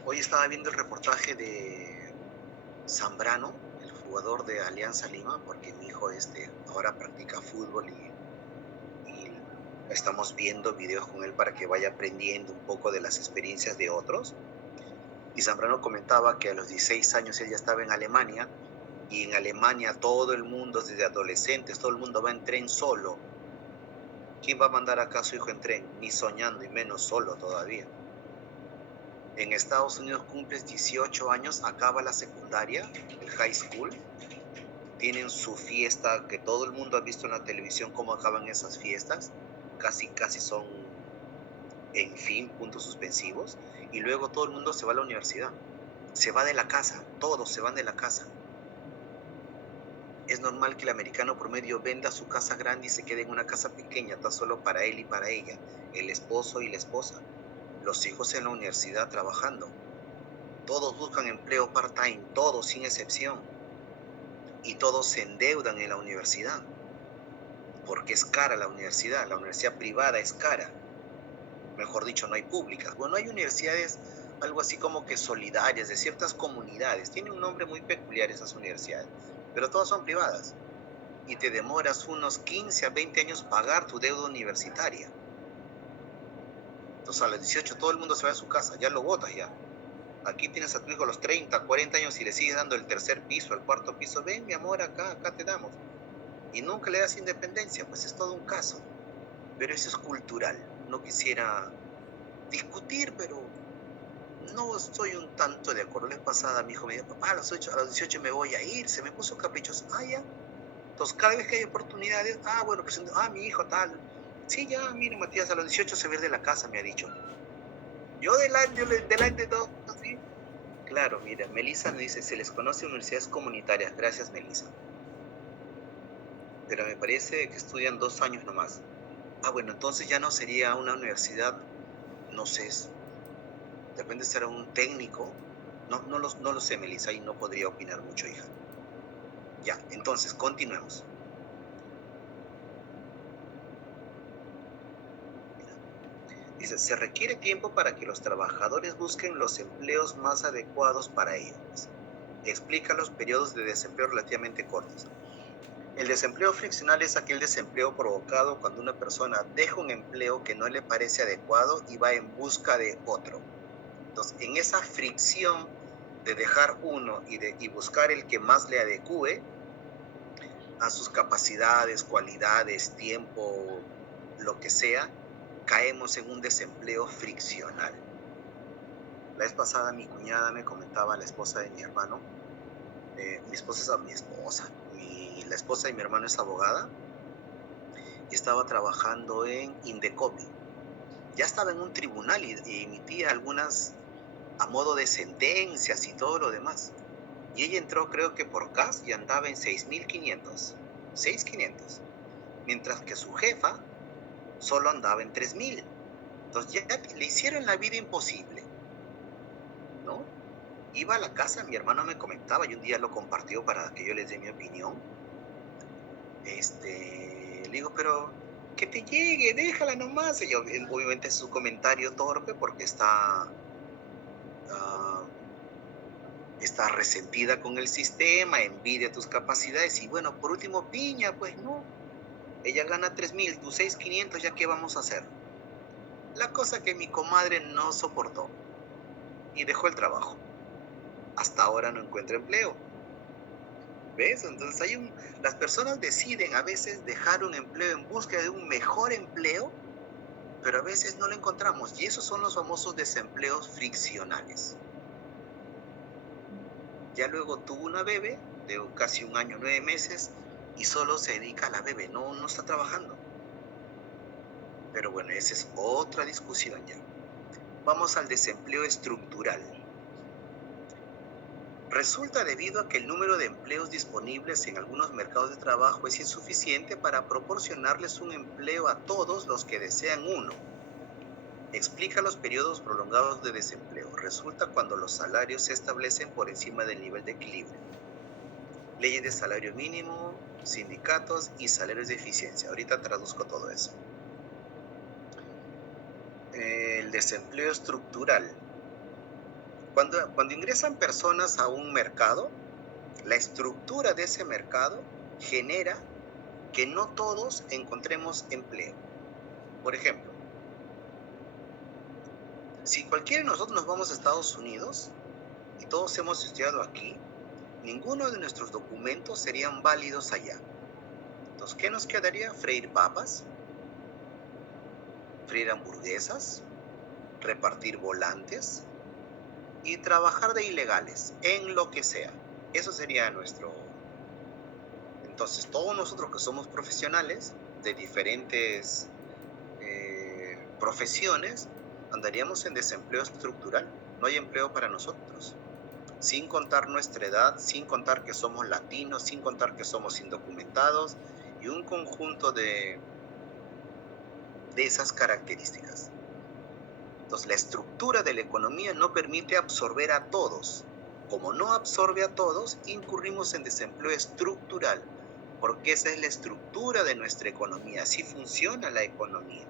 Hoy estaba viendo el reportaje de Zambrano, el jugador de Alianza Lima, porque mi hijo ahora practica fútbol y estamos viendo videos con él para que vaya aprendiendo un poco de las experiencias de otros. Y Zambrano comentaba que a los 16 años él ya estaba en Alemania, y en Alemania todo el mundo, desde adolescentes, todo el mundo va en tren solo. ¿Quién va a mandar acá a su hijo en tren? Ni soñando, y menos solo todavía. En Estados Unidos cumples 18 años, acaba la secundaria, el high school, tienen su fiesta que todo el mundo ha visto en la televisión cómo acaban esas fiestas, casi son, en fin, puntos suspensivos, y luego todo el mundo se va a la universidad, se va de la casa, todos se van de la casa. Es normal que el americano promedio venda su casa grande y se quede en una casa pequeña, tan solo para él y para ella, el esposo y la esposa, los hijos en la universidad trabajando. Todos buscan empleo part-time, todos sin excepción. Y todos se endeudan en la universidad, porque es cara la universidad privada es cara. Mejor dicho, no hay públicas. Bueno, hay universidades algo así como que solidarias, de ciertas comunidades. Tienen un nombre muy peculiar esas universidades, pero todas son privadas. Y te demoras unos 15 a 20 años pagar tu deuda universitaria. Entonces a los 18 todo el mundo se va a su casa, ya lo botas ya. Aquí tienes a tu hijo a los 30, 40 años y le sigues dando el tercer piso, el cuarto piso. Ven, mi amor, acá te damos. Y nunca le das independencia, pues es todo un caso. Pero eso es cultural. No quisiera discutir, pero no estoy un tanto de acuerdo. La vez pasada mi hijo me dijo, papá, a los 18 me voy a ir. Se me puso caprichoso. Ah, ya. Entonces, cada vez que hay oportunidades, bueno, presento, mi hijo tal. Sí, ya, mire, Matías, a los 18 se va a ir de la casa, me ha dicho. Yo delante de todo, ¿sí? Claro, mira, Melissa me dice, se les conoce universidades comunitarias. Gracias, Melissa. pero me parece que estudian 2 años nomás. Ah, bueno, entonces ya no sería una universidad, no sé, de repente será un técnico. No lo sé, Melissa, y no podría opinar mucho, hija. Ya, entonces, continuemos. Dice, se requiere tiempo para que los trabajadores busquen los empleos más adecuados para ellos. Explica los periodos de desempleo relativamente cortos. El desempleo friccional es aquel desempleo provocado cuando una persona deja un empleo que no le parece adecuado y va en busca de otro. Entonces, en esa fricción de dejar uno y buscar el que más le adecue a sus capacidades, cualidades, tiempo, lo que sea, caemos en un desempleo friccional. La vez pasada mi cuñada me comentaba, la esposa de mi hermano, la esposa de mi hermano es abogada y estaba trabajando en Indecopi. Ya estaba en un tribunal y emitía algunas a modo de sentencias y todo lo demás. Y ella entró, creo que por CAS, y andaba en 6.500. 6.500. Mientras que su jefa solo andaba en 3.000. Entonces ya le hicieron la vida imposible, ¿no? Iba a la casa, mi hermano me comentaba, y un día lo compartió para que yo les dé mi opinión. Le digo, pero que te llegue, déjala nomás. Y obviamente su comentario torpe porque está resentida con el sistema, envidia tus capacidades y bueno, por último, piña, pues no. Ella gana 3.000, tú 6.500, ¿ya qué vamos a hacer? La cosa que mi comadre no soportó y dejó el trabajo. Hasta ahora no encuentra empleo. ¿Ves? Entonces las personas deciden a veces dejar un empleo en búsqueda de un mejor empleo, pero a veces no lo encontramos. Y esos son los famosos desempleos friccionales. Ya luego tuvo una bebé de casi 1 año, 9 meses, y solo se dedica a la bebé, no está trabajando. Pero bueno, esa es otra discusión ya. Vamos al desempleo estructural. Resulta debido a que el número de empleos disponibles en algunos mercados de trabajo es insuficiente para proporcionarles un empleo a todos los que desean uno. Explica los periodos prolongados de desempleo. Resulta cuando los salarios se establecen por encima del nivel de equilibrio. Leyes de salario mínimo, sindicatos y salarios de eficiencia. Ahorita traduzco todo eso. El desempleo estructural. Cuando ingresan personas a un mercado, la estructura de ese mercado genera que no todos encontremos empleo. Por ejemplo, si cualquiera de nosotros nos vamos a Estados Unidos y todos hemos estudiado aquí, ninguno de nuestros documentos serían válidos allá. Entonces, ¿qué nos quedaría? Freír papas, freír hamburguesas, repartir volantes y trabajar de ilegales, en lo que sea. Eso sería nuestro... Entonces, todos nosotros que somos profesionales de diferentes profesiones, andaríamos en desempleo estructural. No hay empleo para nosotros. Sin contar nuestra edad, sin contar que somos latinos, sin contar que somos indocumentados y un conjunto de esas características. Entonces, la estructura de la economía no permite absorber a todos. Como no absorbe a todos, incurrimos en desempleo estructural, porque esa es la estructura de nuestra economía. Así funciona la economía.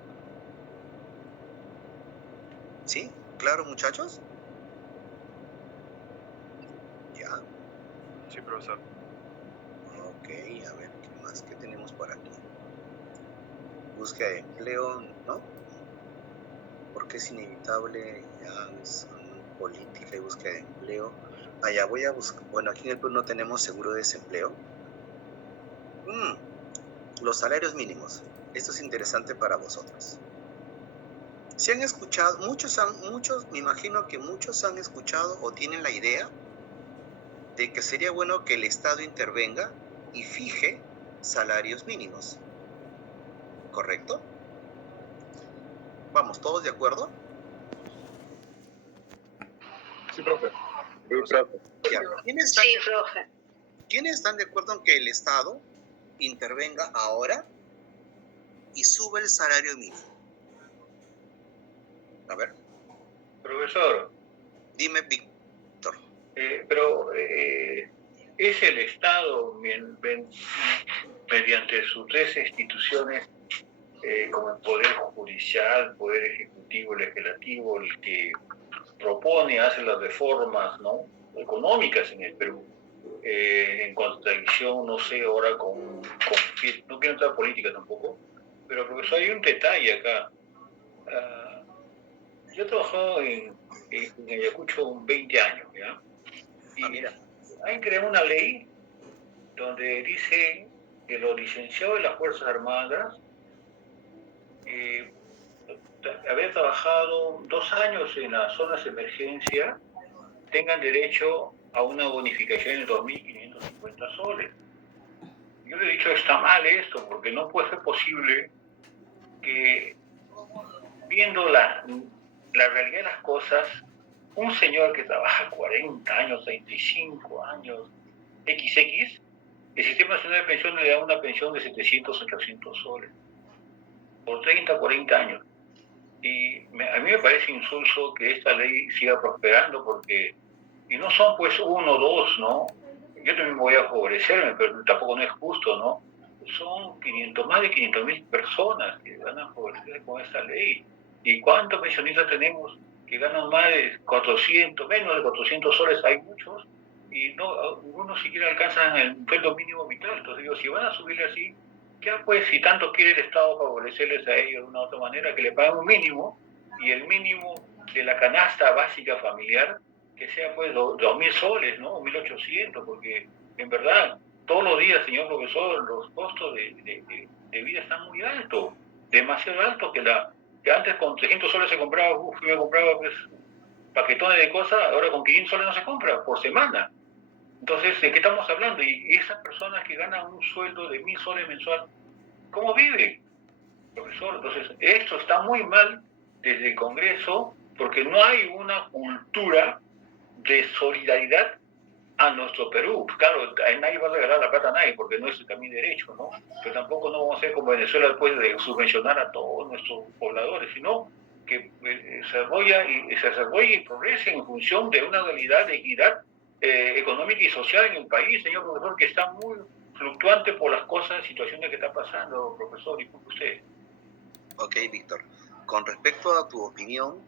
¿Sí? ¿Claro, muchachos? Ya. Sí, profesor. Ok, a ver, ¿qué más? ¿Qué tenemos por aquí? Búsqueda de empleo, ¿no? Porque es inevitable, ya es política y búsqueda de empleo. Allá voy a buscar, bueno, aquí en el Perú no tenemos seguro de desempleo. Los salarios mínimos. Esto es interesante para vosotros. Si han escuchado, muchos, me imagino que muchos han escuchado o tienen la idea de que sería bueno que el Estado intervenga y fije salarios mínimos. ¿Correcto? Vamos, ¿todos de acuerdo? Sí, profe. Ya. ¿Quiénes están de acuerdo en que el Estado intervenga ahora y suba el salario mínimo. A ver, Profesor, dime, Víctor. pero es el Estado, mediante sus tres instituciones, como el Poder Judicial, Poder Ejecutivo, Legislativo, el que propone, hace las reformas, ¿no?, económicas en el Perú, en contradicción, no sé, ahora no quiero entrar en política tampoco, pero profesor, hay un detalle acá. Yo he trabajado en Ayacucho 20 años, ¿ya? Y Mira. han creado una ley donde dice que los licenciados de las Fuerzas Armadas, haber trabajado 2 años en las zonas de emergencia, tengan derecho a una bonificación de 2.550 soles. Yo le he dicho, está mal esto, porque no puede ser posible que, viendo la realidad de las cosas, un señor que trabaja 40 años, 35 años, XX, el Sistema Nacional de Pensiones le da una pensión de 700, 800 soles por 30, 40 años. Y a mí me parece insulso que esta ley siga prosperando, porque, y no son pues 1 o 2, ¿no? Yo también voy a favorecerme, pero tampoco no es justo, ¿no? Son más de 500.000 personas que van a favorecer con esta ley. ¿Y cuántos pensionistas tenemos que ganan más de 400, menos de 400 soles? Hay muchos, y no, algunos siquiera alcanzan el sueldo mínimo vital. Entonces digo, si van a subirle así, ¿qué pues si tanto quiere el Estado favorecerles a ellos de una u otra manera, que le paguen un mínimo, y el mínimo de la canasta básica familiar que sea pues 2.000 soles, ¿no? 1.800, porque en verdad todos los días, señor profesor, los costos de vida están muy altos, demasiado altos, que antes con 300 soles se compraba, yo me compraba pues paquetones de cosas, ahora con 500 soles no se compra por semana. Entonces, ¿de qué estamos hablando? Y esas personas que ganan un sueldo de 1.000 soles mensual, ¿cómo viven, profesor? Entonces, esto está muy mal desde el Congreso, porque no hay una cultura de solidaridad a nuestro Perú. Claro, nadie va a regalar la plata a nadie, porque no es también derecho, ¿no? Pero tampoco no vamos a hacer como Venezuela después de subvencionar a todos nuestros pobladores, sino que se desarrolle y progrese en función de una realidad de equidad económica y social en el país, señor profesor, que está muy fluctuante por las cosas, situaciones que están pasando, profesor, disculpe usted. Ok, Víctor. Con respecto a tu opinión,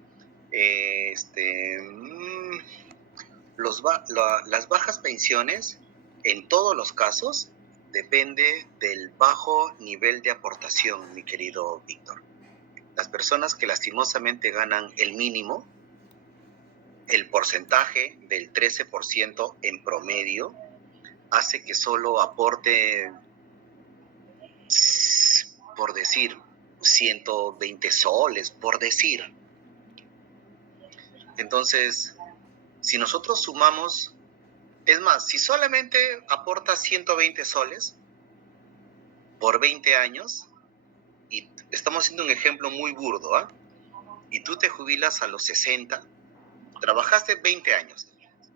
las bajas pensiones, en todos los casos, depende del bajo nivel de aportación, mi querido Víctor. Las personas que lastimosamente ganan el mínimo, el porcentaje del 13% en promedio, hace que solo aporte, por decir, 120 soles, por decir. Entonces, si nosotros sumamos, es más, si solamente aportas 120 soles por 20 años, y estamos haciendo un ejemplo muy burdo, ¿ah? Y tú te jubilas a los 60, trabajaste 20 años,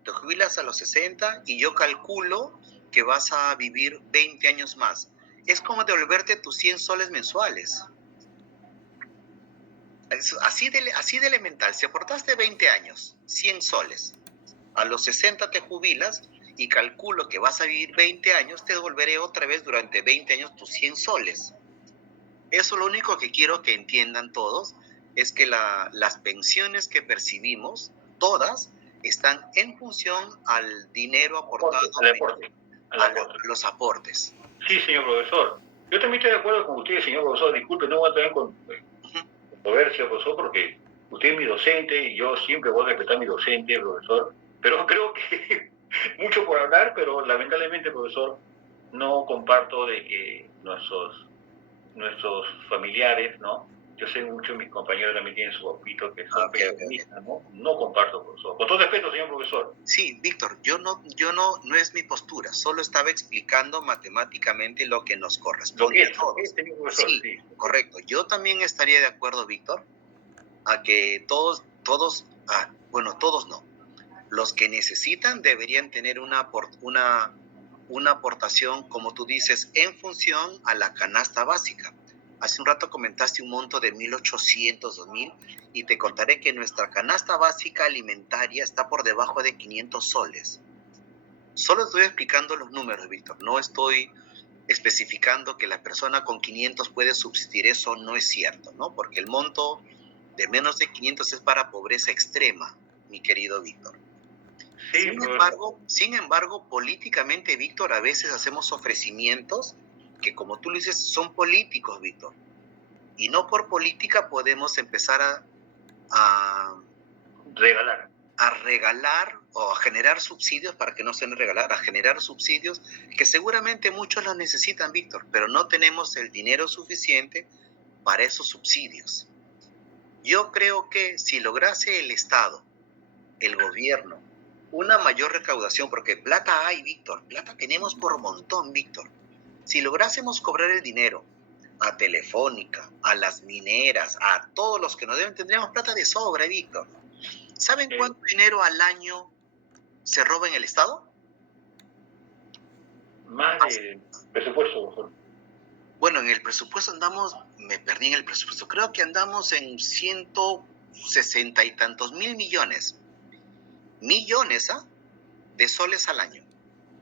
te jubilas a los 60 y yo calculo que vas a vivir 20 años más. Es como devolverte tus 100 soles mensuales. Así de elemental. Si aportaste 20 años, 100 soles, a los 60 te jubilas y calculo que vas a vivir 20 años, te devolveré otra vez durante 20 años tus 100 soles. Eso lo único que quiero que entiendan todos, es que las pensiones que percibimos, todas, están en función al dinero aportado, a los aportes. Sí, señor profesor. Yo también estoy de acuerdo con usted, señor profesor. Disculpe, no voy a tener controversia, profesor, porque usted es mi docente y yo siempre voy a respetar a mi docente, profesor. Pero creo que mucho por hablar, pero lamentablemente, profesor, no comparto de que nuestros familiares, ¿no? Yo sé mucho, mis compañeros también tienen su papito que son pensionistas, ¿no? No comparto, profesor. Con todo respeto, señor profesor. Sí, Víctor, no es mi postura, solo estaba explicando matemáticamente lo que nos corresponde a todos. Señor profesor, sí, correcto. Yo también estaría de acuerdo, Víctor, a que todos no. Los que necesitan deberían tener una una aportación, como tú dices, en función a la canasta básica. Hace un rato comentaste un monto de 1.800, 2.000, y te contaré que nuestra canasta básica alimentaria está por debajo de 500 soles. Solo estoy explicando los números, Víctor. No estoy especificando que la persona con 500 puede subsistir. Eso no es cierto, ¿no? Porque el monto de menos de 500 es para pobreza extrema, mi querido Víctor. Sí, Sin embargo, políticamente, Víctor, a veces hacemos ofrecimientos que, como tú lo dices, son políticos, Víctor. Y no por política podemos empezar a regalar o a generar subsidios, para que no sean regalar, a generar subsidios que seguramente muchos los necesitan, Víctor, pero no tenemos el dinero suficiente para esos subsidios. Yo creo que si lograse el Estado, el gobierno, una mayor recaudación, porque plata hay, Víctor, plata tenemos por montón, Víctor. Si lográsemos cobrar el dinero a Telefónica, a las mineras, a todos los que nos deben, tendríamos plata de sobra, Víctor. ¿Saben cuánto dinero al año se roba en el Estado? Más del presupuesto, doctor. Bueno, en el presupuesto andamos, me perdí en el presupuesto, creo que andamos en 160 y tantos mil millones. Millones, de soles al año.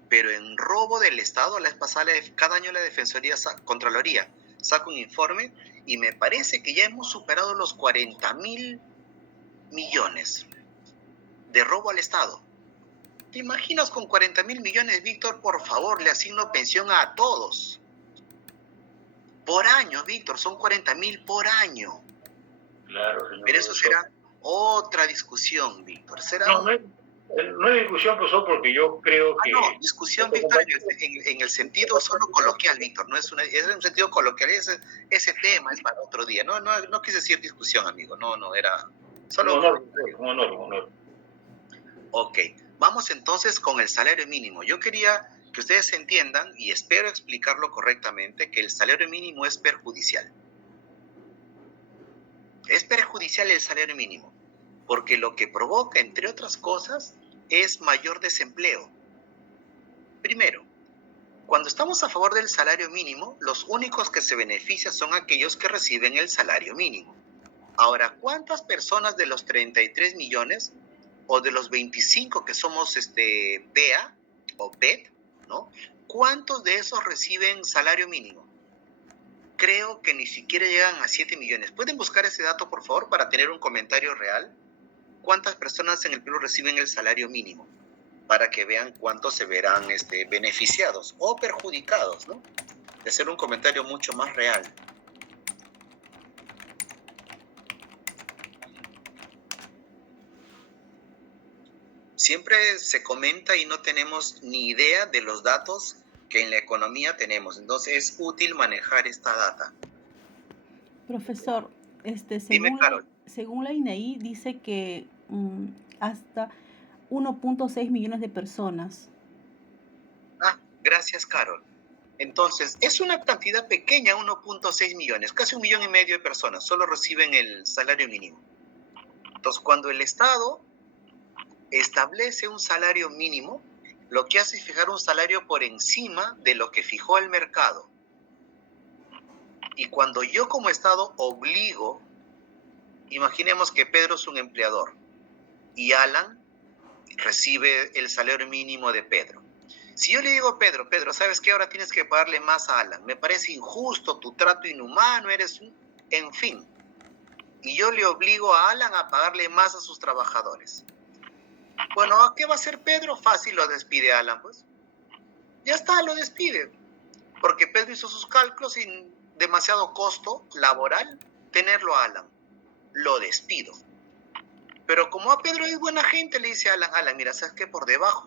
Pero en robo del Estado, la vez pasada, cada año la Defensoría, Contraloría, saca un informe y me parece que ya hemos superado los 40.000 millones de robo al Estado. ¿Te imaginas con 40.000 millones, Víctor? Por favor, le asigno pensión a todos. Por año, Víctor, son 40.000 por año. Claro, señor. Pero eso será otra discusión, Víctor. Será... No es discusión, profesor, porque yo creo que... No, discusión, Víctor, en el sentido solo coloquial, Víctor. No es un sentido coloquial. Ese tema es para otro día. No quise decir discusión, amigo. No, era... Solo... Un honor. Ok, vamos entonces con el salario mínimo. Yo quería que ustedes entiendan, y espero explicarlo correctamente, que el salario mínimo es perjudicial. Es perjudicial el salario mínimo, porque lo que provoca, entre otras cosas, es mayor desempleo. Primero, cuando estamos a favor del salario mínimo, los únicos que se benefician son aquellos que reciben el salario mínimo. Ahora, ¿cuántas personas de los 33 millones o de los 25 que somos PEA o PET, ¿no? ¿Cuántos de esos reciben salario mínimo? Creo que ni siquiera llegan a 7 millones. ¿Pueden buscar ese dato, por favor, para tener un comentario real? ¿Cuántas personas en el Perú reciben el salario mínimo? Para que vean cuántos se verán beneficiados o perjudicados, ¿no? De hacer un comentario mucho más real. Siempre se comenta y no tenemos ni idea de los datos que en la economía tenemos. Entonces es útil manejar esta data. Profesor, Dime, Carol. según la INEI dice que hasta 1.6 millones de personas. Gracias, Carol. Entonces, es una cantidad pequeña, 1.6 millones, casi 1,5 millones de personas solo reciben el salario mínimo. Entonces, cuando el Estado establece un salario mínimo, lo que hace es fijar un salario por encima de lo que fijó el mercado. Y cuando yo como Estado obligo, imaginemos que Pedro es un empleador y Alan recibe el salario mínimo de Pedro. Si yo le digo a Pedro, ¿sabes qué? Ahora tienes que pagarle más a Alan. Me parece injusto, tu trato inhumano, en fin. Y yo le obligo a Alan a pagarle más a sus trabajadores. Bueno, ¿qué va a hacer Pedro? Fácil, lo despide Alan, pues. Ya está, lo despide. Porque Pedro hizo sus cálculos sin demasiado costo laboral tenerlo a Alan. Lo despido. Pero como a Pedro es buena gente, le dice a Alan, mira, ¿sabes qué? Por debajo,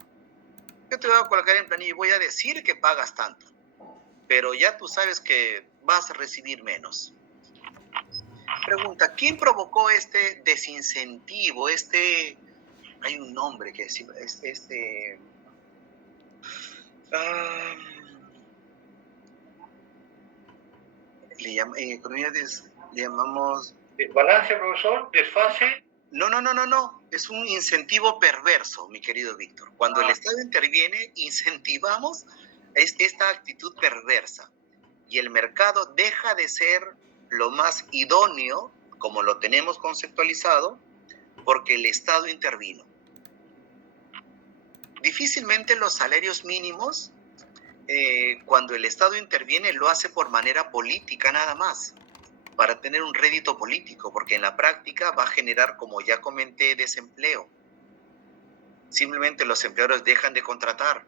yo te voy a colocar en planilla y voy a decir que pagas tanto. Pero ya tú sabes que vas a recibir menos. Pregunta, ¿quién provocó este desincentivo, hay un nombre que es en economía le llamamos... ¿Balance, profesor? ¿Desfase? No. Es un incentivo perverso, mi querido Víctor. Cuando el Estado interviene, incentivamos es esta actitud perversa y el mercado deja de ser lo más idóneo, como lo tenemos conceptualizado, porque el Estado intervino. Difícilmente los salarios mínimos, cuando el Estado interviene, lo hace por manera política nada más, para tener un rédito político, porque en la práctica va a generar, como ya comenté, desempleo. Simplemente los empleadores dejan de contratar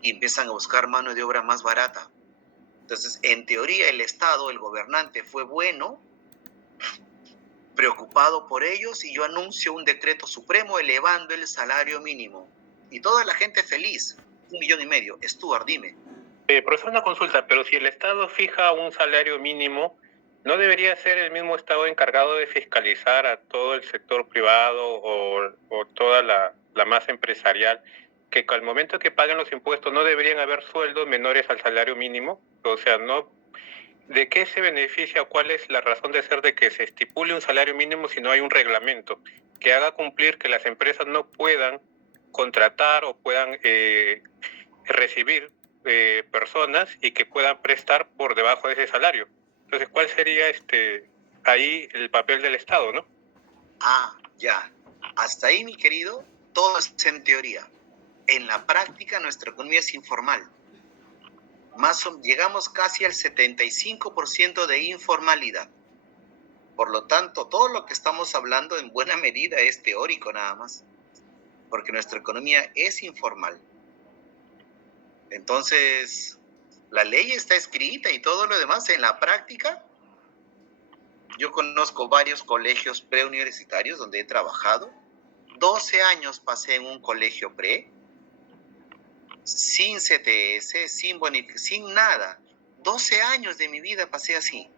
y empiezan a buscar mano de obra más barata. Entonces, en teoría, el Estado, el gobernante, fue bueno, preocupado por ellos, y yo anuncio un decreto supremo elevando el salario mínimo. Y toda la gente feliz, 1,5 millones. Stuart, dime. Profesor, una consulta, pero si el Estado fija un salario mínimo, ¿no debería ser el mismo Estado encargado de fiscalizar a todo el sector privado o toda la masa empresarial, que al momento que paguen los impuestos no deberían haber sueldos menores al salario mínimo? O sea, no, ¿de qué se beneficia o cuál es la razón de ser de que se estipule un salario mínimo si no hay un reglamento que haga cumplir que las empresas no puedan contratar o puedan recibir personas y que puedan prestar por debajo de ese salario? Entonces, ¿cuál sería ahí el papel del Estado, no? Ah, ya. Hasta ahí, mi querido, todo es en teoría. En la práctica, nuestra economía es informal. Llegamos casi al 75% de informalidad. Por lo tanto, todo lo que estamos hablando en buena medida es teórico nada más, porque nuestra economía es informal. Entonces, la ley está escrita y todo lo demás. En la práctica, yo conozco varios colegios preuniversitarios donde he trabajado. 12 años pasé en un colegio pre, sin CTS, sin nada. 12 años de mi vida pasé así.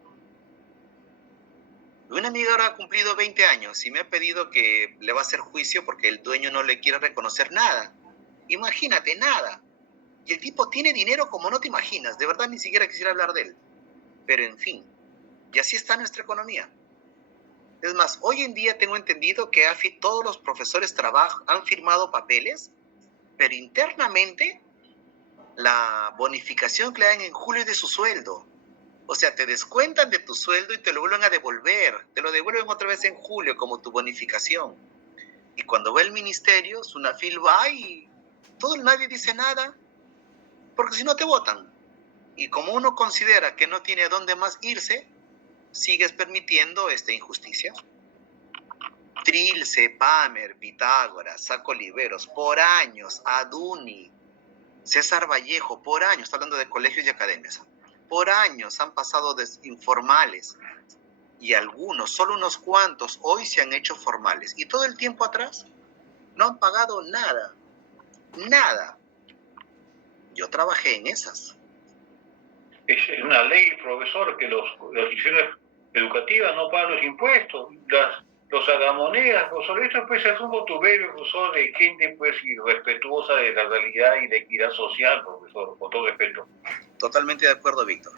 Una amiga ahora ha cumplido 20 años y me ha pedido que le va a hacer juicio porque el dueño no le quiere reconocer nada. Imagínate, nada. Y el tipo tiene dinero como no te imaginas. De verdad, ni siquiera quisiera hablar de él. Pero en fin, y así está nuestra economía. Es más, hoy en día tengo entendido que todos los profesores han firmado papeles, pero internamente la bonificación que le dan en julio es de su sueldo. O sea, te descuentan de tu sueldo y te lo vuelven a devolver. Te lo devuelven otra vez en julio como tu bonificación. Y cuando va el ministerio, Sunafil va y nadie dice nada, porque si no te votan. Y como uno considera que no tiene a dónde más irse, sigues permitiendo esta injusticia. Trilce, Pamer, Pitágoras, Saco Oliveros, por años, Aduni, César Vallejo, por años, está hablando de colegios y academias, por años han pasado informales, y algunos, solo unos cuantos, hoy se han hecho formales. Y todo el tiempo atrás no han pagado nada, nada. Yo trabajé en esas. Es una ley, profesor, que las instituciones educativas no pagan los impuestos, los agamonedas, profesor. Esto pues es un botuverio, profesor, de gente pues irrespetuosa de la realidad y de equidad social, profesor, con todo respeto. Totalmente de acuerdo, Víctor.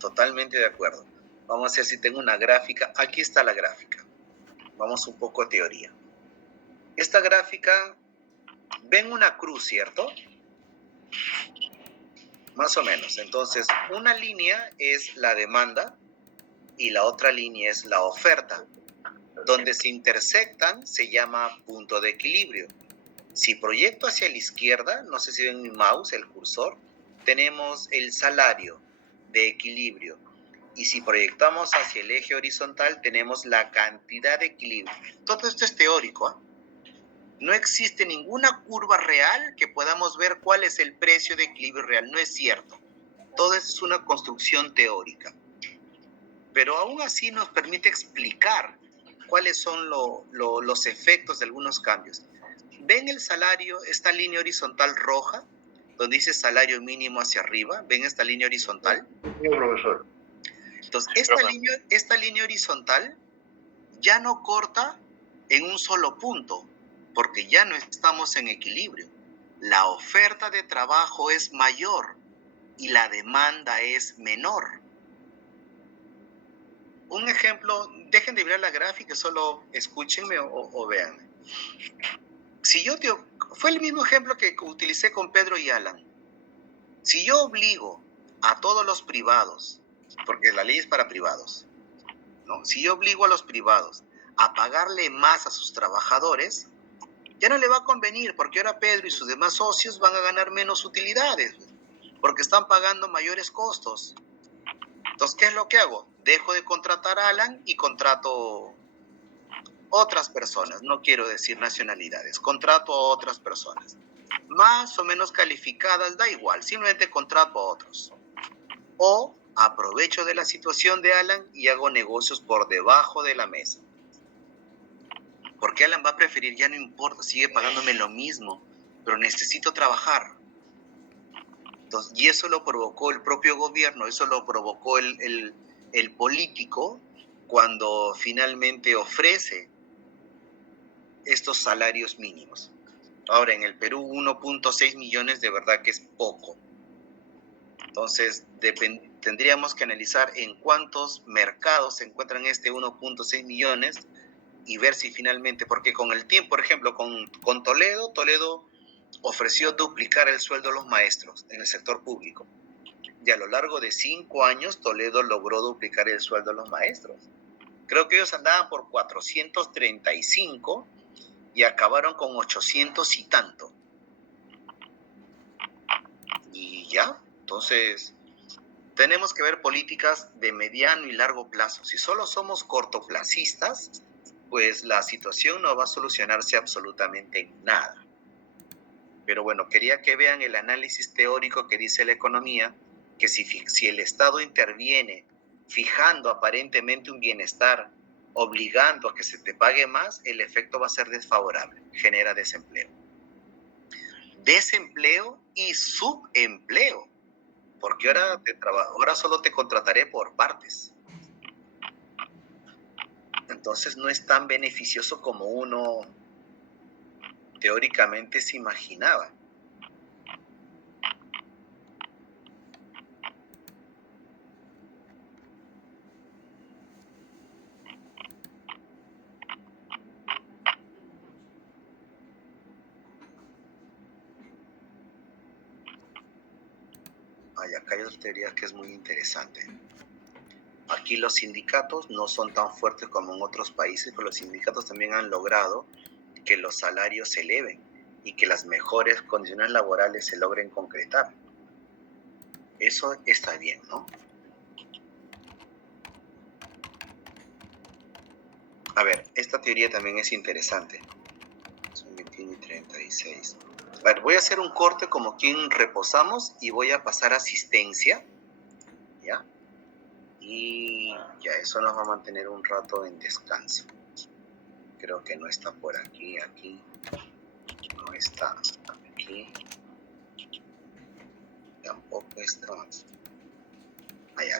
Totalmente de acuerdo. Vamos a ver si tengo una gráfica. Aquí está la gráfica. Vamos un poco a teoría. Esta gráfica, ven una cruz, ¿cierto? Más o menos. Entonces, una línea es la demanda y la otra línea es la oferta. Donde se intersectan se llama punto de equilibrio. Si proyecto hacia la izquierda, no sé si ven mi mouse, el cursor, tenemos el salario de equilibrio. Y si proyectamos hacia el eje horizontal, tenemos la cantidad de equilibrio. Todo esto es teórico, ¿eh? No existe ninguna curva real que podamos ver cuál es el precio de equilibrio real. No es cierto. Todo esto es una construcción teórica. Pero aún así nos permite explicar cuáles son los efectos de algunos cambios. ¿Ven el salario, esta línea horizontal roja, donde dice salario mínimo hacia arriba? ¿Ven esta línea horizontal? Sí, profesor. Entonces, esta línea horizontal ya no corta en un solo punto, porque ya no estamos en equilibrio. La oferta de trabajo es mayor y la demanda es menor. Un ejemplo, dejen de mirar la gráfica, solo escúchenme o véanme. Si fue el mismo ejemplo que utilicé con Pedro y Alan. Si yo obligo a todos los privados, porque la ley es para privados, ¿no? Si yo obligo a los privados a pagarle más a sus trabajadores, ya no le va a convenir, porque ahora Pedro y sus demás socios van a ganar menos utilidades, porque están pagando mayores costos. Entonces, ¿qué es lo que hago? Dejo de contratar a Alan y contrato otras personas, no quiero decir nacionalidades, contrato a otras personas, más o menos calificadas, da igual, simplemente contrato a otros. O aprovecho de la situación de Alan y hago negocios por debajo de la mesa. Porque Alan va a preferir, ya no importa, sigue pagándome lo mismo, pero necesito trabajar. Entonces, y eso lo provocó el propio gobierno, eso lo provocó el político cuando finalmente ofrece estos salarios mínimos. Ahora, en el Perú 1.6 millones de verdad que es poco. Entonces, tendríamos que analizar en cuántos mercados se encuentran este 1.6 millones y ver si finalmente, porque con el tiempo, por ejemplo, con Toledo ofreció duplicar el sueldo de los maestros en el sector público. Y a lo largo de 5 años, Toledo logró duplicar el sueldo de los maestros. Creo que ellos andaban por 435 y acabaron con 800 y tanto. Y ya, entonces, tenemos que ver políticas de mediano y largo plazo. Si solo somos cortoplacistas, pues la situación no va a solucionarse absolutamente en nada. Pero bueno, quería que vean el análisis teórico que dice la economía, que si el Estado interviene fijando aparentemente un bienestar, obligando a que se te pague más, el efecto va a ser desfavorable, genera desempleo. Desempleo y subempleo, porque ahora solo te contrataré por partes. Entonces no es tan beneficioso como uno teóricamente se imaginaba. Acá hay otra teoría que es muy interesante. Aquí los sindicatos no son tan fuertes como en otros países, pero los sindicatos también han logrado que los salarios se eleven y que las mejores condiciones laborales se logren concretar. Eso está bien, ¿no? A ver, esta teoría también es interesante. Son 21 y 36. A ver, voy a hacer un corte como quien reposamos y voy a pasar a asistencia. ¿Ya? Y ya, eso nos va a mantener un rato en descanso. Creo que no está por aquí, no está aquí, tampoco está,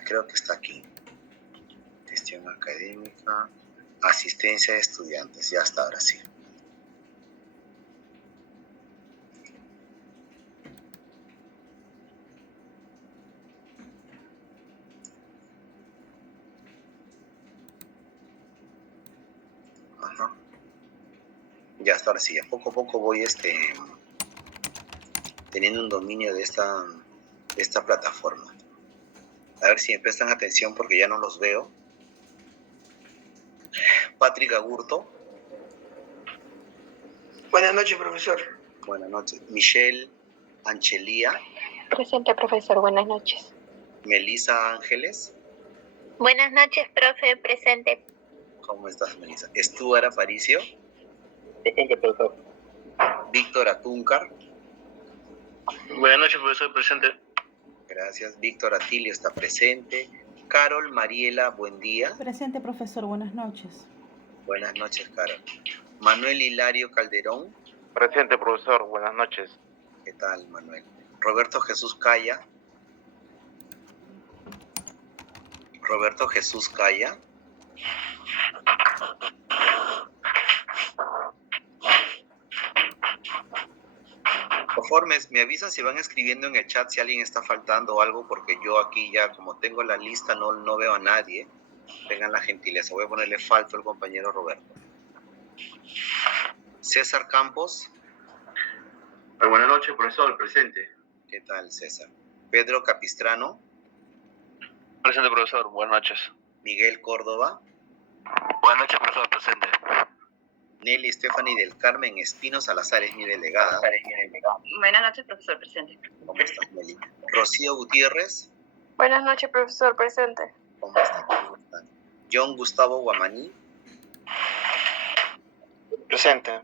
creo que está aquí, gestión académica, asistencia de estudiantes, ya está, ahora sí. Ya hasta ahora sí, poco a poco voy teniendo un dominio de esta plataforma. A ver si me prestan atención porque ya no los veo. Patrick Agurto. Buenas noches, profesor. Buenas noches. Michelle Anchelia. Presente, profesor. Buenas noches. Melissa Ángeles. Buenas noches, profe. Presente. ¿Cómo estás, Melissa? Stuart Aparicio. Presente, profesor. Víctor Atúncar. Buenas noches, profesor, presente. Gracias. Víctor Atilio está presente. Carol Mariela, buen día. Presente, profesor. Buenas noches. Buenas noches, Carol. Manuel Hilario Calderón. Presente, profesor. Buenas noches. ¿Qué tal, Manuel? Roberto Jesús Calla. Roberto Jesús Calla. Por favor, me avisan si van escribiendo en el chat si alguien está faltando o algo, porque yo aquí ya, como tengo la lista, no veo a nadie. Tengan la gentileza. Voy a ponerle falto al compañero Roberto. César Campos. Buenas noches, profesor, presente. ¿Qué tal, César? Pedro Capistrano, Presente, profesor. Buenas noches. Miguel Córdoba, Buenas noches, profesor. Presente. Nelly Stephanie del Carmen Espino Salazar es mi delegada. Buenas noches, profesor. Presente. ¿Cómo estás, Nelly? Rocío Gutiérrez, Buenas noches, profesor, presente. ¿cómo están? ¿Cómo están? John Gustavo Guamaní, Presente.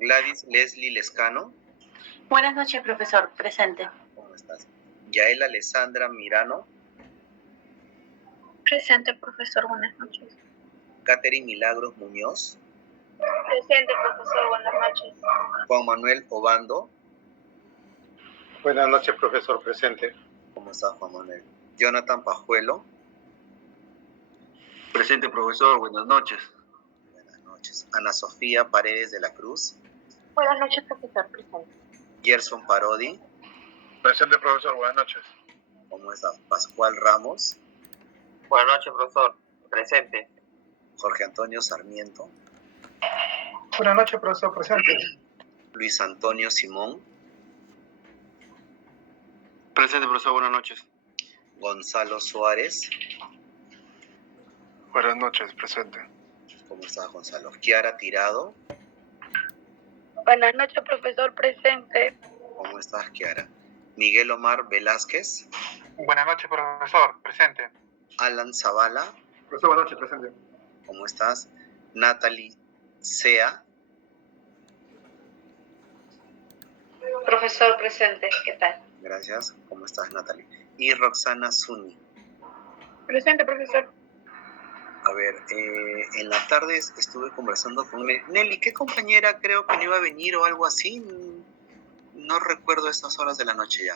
Gladys Leslie Lescano, Buenas noches, profesor. Presente. ¿cómo estás? Yael Alessandra Mirano, Presente, profesor. Buenas noches. Catherine Milagros Muñoz, Presente, profesor. Buenas noches. Juan Manuel Obando, Buenas noches, profesor. Presente. ¿cómo estás, Juan Manuel? Jonathan Pajuelo, Presente, profesor. Buenas noches. buenas noches. Ana Sofía Paredes de la Cruz, Buenas noches, profesor. Presente. Gerson Parodi, Presente, profesor. Buenas noches. ¿cómo estás? Pascual Ramos, Buenas noches, profesor. Presente. Jorge Antonio Sarmiento, Buenas noches, profesor, presente. Luis Antonio Simón, Presente, profesor. Buenas noches. Gonzalo Suárez, Buenas noches. Presente. ¿cómo estás, Gonzalo? Kiara Tirado, Buenas noches, profesor. Presente. ¿cómo estás, Kiara? Miguel Omar Velázquez, Buenas noches, profesor. Presente. Alan Zavala, Profesor, buenas noches, presente. ¿cómo estás? Natalie Sea, Profesor. Presente. ¿Qué tal? gracias, ¿cómo estás, Natalie? Y Roxana Zuni. Presente, profesor. A ver, en la tarde estuve conversando con Nelly. ¿Qué compañera creo que no iba a venir o algo así? No recuerdo estas horas de la noche ya.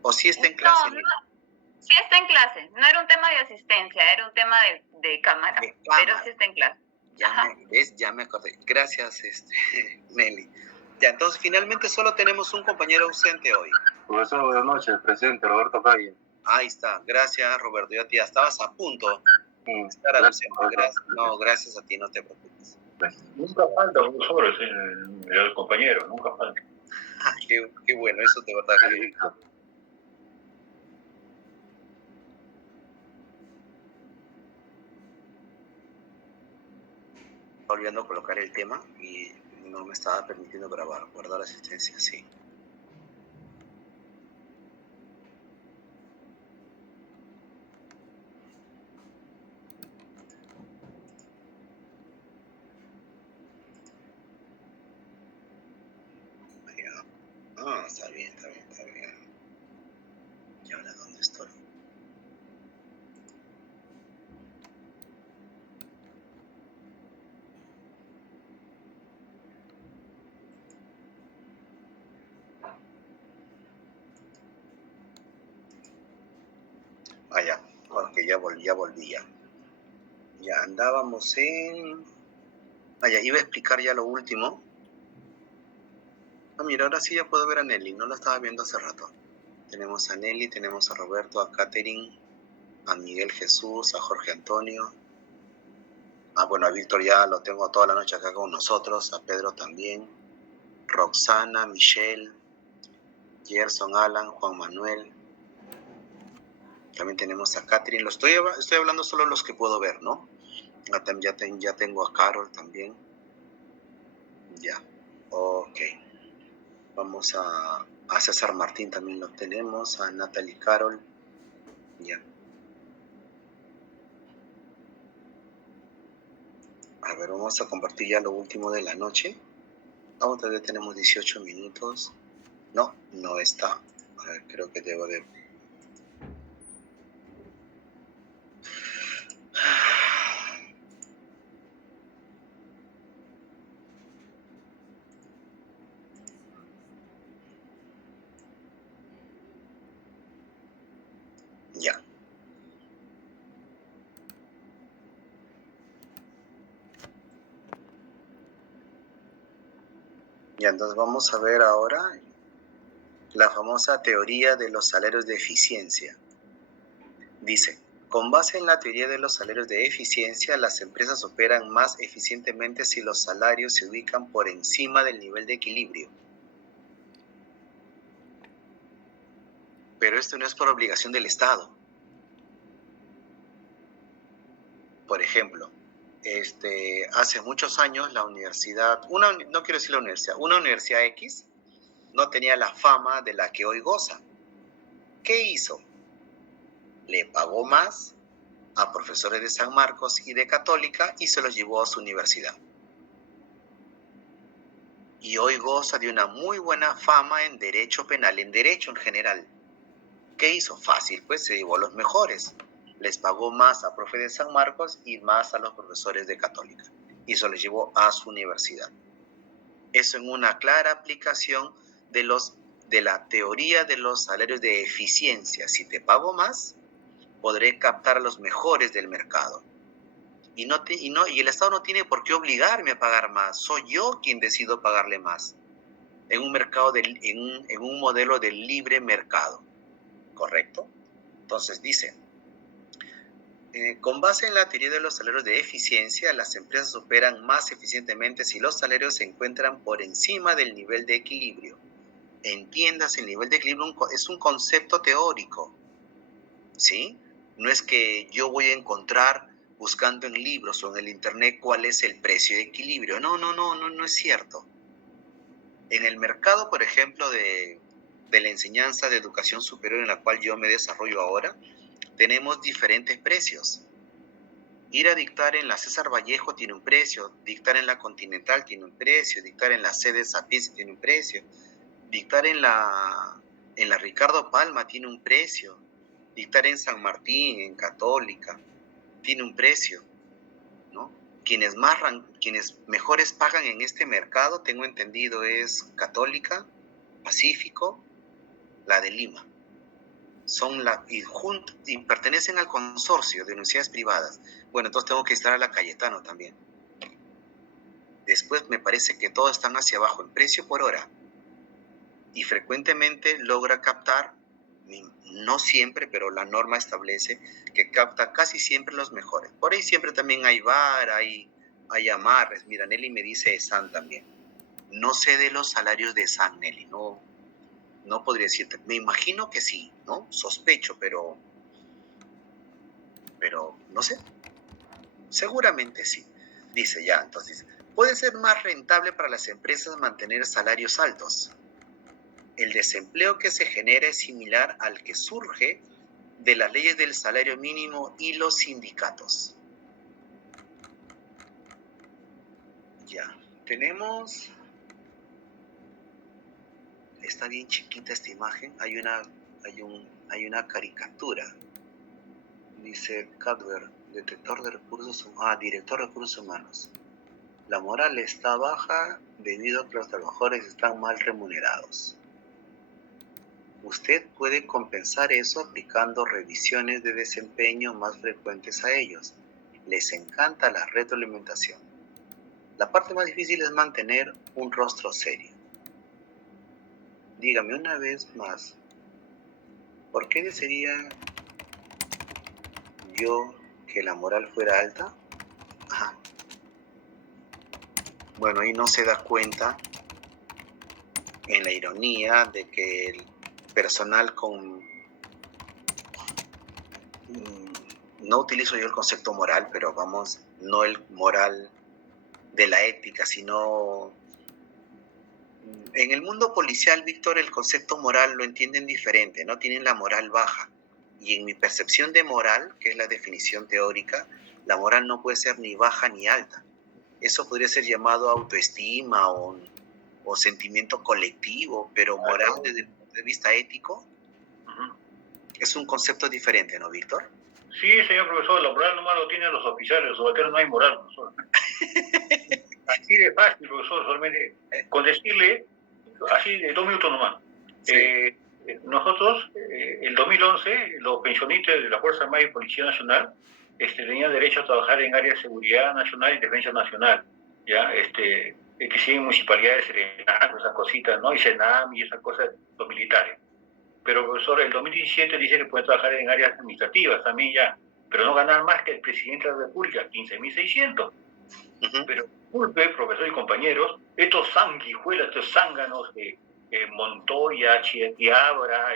¿O sí está en clase? Nelly? Sí está en clase. No era un tema de asistencia, era un tema de cámara. De cámara. Pero sí está en clase. Ya me acordé. Gracias, Nelly. Ya, entonces finalmente solo tenemos un compañero ausente hoy. Profesor, buenas noches. Presente, Roberto Calle. Ahí está. Gracias, Roberto. Ya estabas a punto de estar ausente. Gracias a ti, no te preocupes. Nunca falta, profesor, es el compañero, nunca falta. Qué bueno, eso de verdad que... Olvidando colocar el tema y no me estaba permitiendo guardar asistencia, sí. Está bien. ¿Y ahora dónde estoy? Ya, porque ya volví. Ya andábamos en... ya iba a explicar ya lo último. Mira, ahora sí ya puedo ver a Nelly, no la estaba viendo hace rato. Tenemos a Nelly, tenemos a Roberto, a Catherine, a Miguel Jesús, a Jorge Antonio. Bueno, a Víctor ya lo tengo toda la noche acá con nosotros, a Pedro también, Roxana, Michelle, Gerson, Alan, Juan Manuel. También tenemos a Catherine. Estoy hablando solo de los que puedo ver, ¿no? Ya tengo a Carol también. Ya, ok. Vamos a César Martín también lo tenemos, a Natalie Carol. Ya. A ver, vamos a compartir ya lo último de la noche. Todavía tenemos 18 minutos. No está. A ver, creo que debo de... Ya. Ya, entonces vamos a ver ahora la famosa teoría de los salarios de eficiencia. Dice, Con base en la teoría de los salarios de eficiencia, las empresas operan más eficientemente si los salarios se ubican por encima del nivel de equilibrio. Pero esto no es por obligación del Estado. Por ejemplo, hace muchos años la universidad, no quiero decir la universidad, una universidad X no tenía la fama de la que hoy goza. ¿Qué hizo? Le pagó más a profesores de San Marcos y de Católica y se los llevó a su universidad. Y hoy goza de una muy buena fama en derecho penal, en derecho en general. ¿Qué hizo? Fácil, pues se llevó a los mejores. Les pagó más a profes de San Marcos y más a los profesores de Católica. Y se los llevó a su universidad. Eso en una clara aplicación de la teoría de los salarios de eficiencia. Si te pago más, podré captar a los mejores del mercado. Y el Estado no tiene por qué obligarme a pagar más. Soy yo quien decido pagarle más. En un mercado en un modelo de libre mercado. ¿Correcto? Entonces dice, con base en la teoría de los salarios de eficiencia, las empresas operan más eficientemente si los salarios se encuentran por encima del nivel de equilibrio. Entiendas, el nivel de equilibrio es un concepto teórico, ¿sí? No es que yo voy a encontrar buscando en libros o en el internet cuál es el precio de equilibrio. No es cierto. En el mercado, por ejemplo, de la enseñanza de educación superior en la cual yo me desarrollo ahora, tenemos diferentes precios. Ir a dictar en la César Vallejo tiene un precio, dictar en la Continental tiene un precio, dictar en la sede Sapienza tiene un precio, dictar en la Ricardo Palma tiene un precio, dictar en San Martín, en Católica, tiene un precio, ¿no? Quienes mejores pagan en este mercado, tengo entendido, es Católica, Pacífico, la de Lima. Y pertenecen al consorcio de universidades privadas. Bueno, entonces tengo que estar a la Cayetano también. Después me parece que todos están hacia abajo en precio por hora. Y frecuentemente logra captar, no siempre, pero la norma establece que capta casi siempre los mejores. Por ahí siempre también hay VAR, hay amarres. Mira, Nelly me dice ESAN también. No sé de los salarios de ESAN, Nelly, no podría decirte. Me imagino que sí, ¿no? Sospecho, pero no sé. Seguramente sí. Dice ya, entonces, puede ser más rentable para las empresas mantener salarios altos. El desempleo que se genera es similar al que surge de las leyes del salario mínimo y los sindicatos. Ya, tenemos... Está bien chiquita esta imagen, hay una caricatura. Dice Cadver, director de recursos humanos. La moral está baja debido a que los trabajadores están mal remunerados. Usted puede compensar eso aplicando revisiones de desempeño más frecuentes a ellos. Les encanta la retroalimentación. La parte más difícil es mantener un rostro serio. Dígame una vez más, ¿por qué desearía yo que la moral fuera alta? Ajá. Bueno, ahí no se da cuenta en la ironía de que el personal no utilizo yo el concepto moral, pero vamos, no el moral de la ética, sino... En el mundo policial, Víctor, el concepto moral lo entienden diferente, ¿no? Tienen la moral baja. Y en mi percepción de moral, que es la definición teórica, la moral no puede ser ni baja ni alta. Eso podría ser llamado autoestima o sentimiento colectivo, pero moral desde el punto de vista ético es un concepto diferente, ¿no, Víctor? Sí, señor profesor, la moral nomás lo tienen los oficiales, los subalternos no hay moral, profesor. Así de fácil, profesor, solamente con decirle, así de 2 minutos nomás. Sí. Nosotros, el 2011, los pensionistas de la Fuerza Armada y Policía Nacional tenían derecho a trabajar en áreas de seguridad nacional y defensa nacional, ¿ya? Que siguen municipalidades, esas cositas, ¿no? Y Senam y esas cosas, los militares. Pero, profesor, el 2017 dice que puede trabajar en áreas administrativas también ya. pero no ganar más que el presidente de la República, 15.600. Pero disculpe, profesor y compañeros, estos sanguijuelas, estos zánganos de Montoya, Chiabra,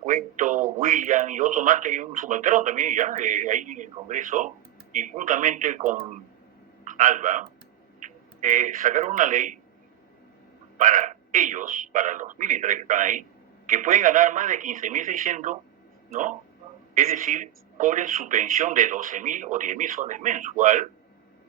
Cueto, William y otros más, que hay un subalterno también ya, ahí en el Congreso, y juntamente con Alba, sacaron una ley para ellos, para los militares que están ahí, que pueden ganar más de 15.600, ¿no? Es decir, cobren su pensión de 12.000 o 10.000 soles mensual,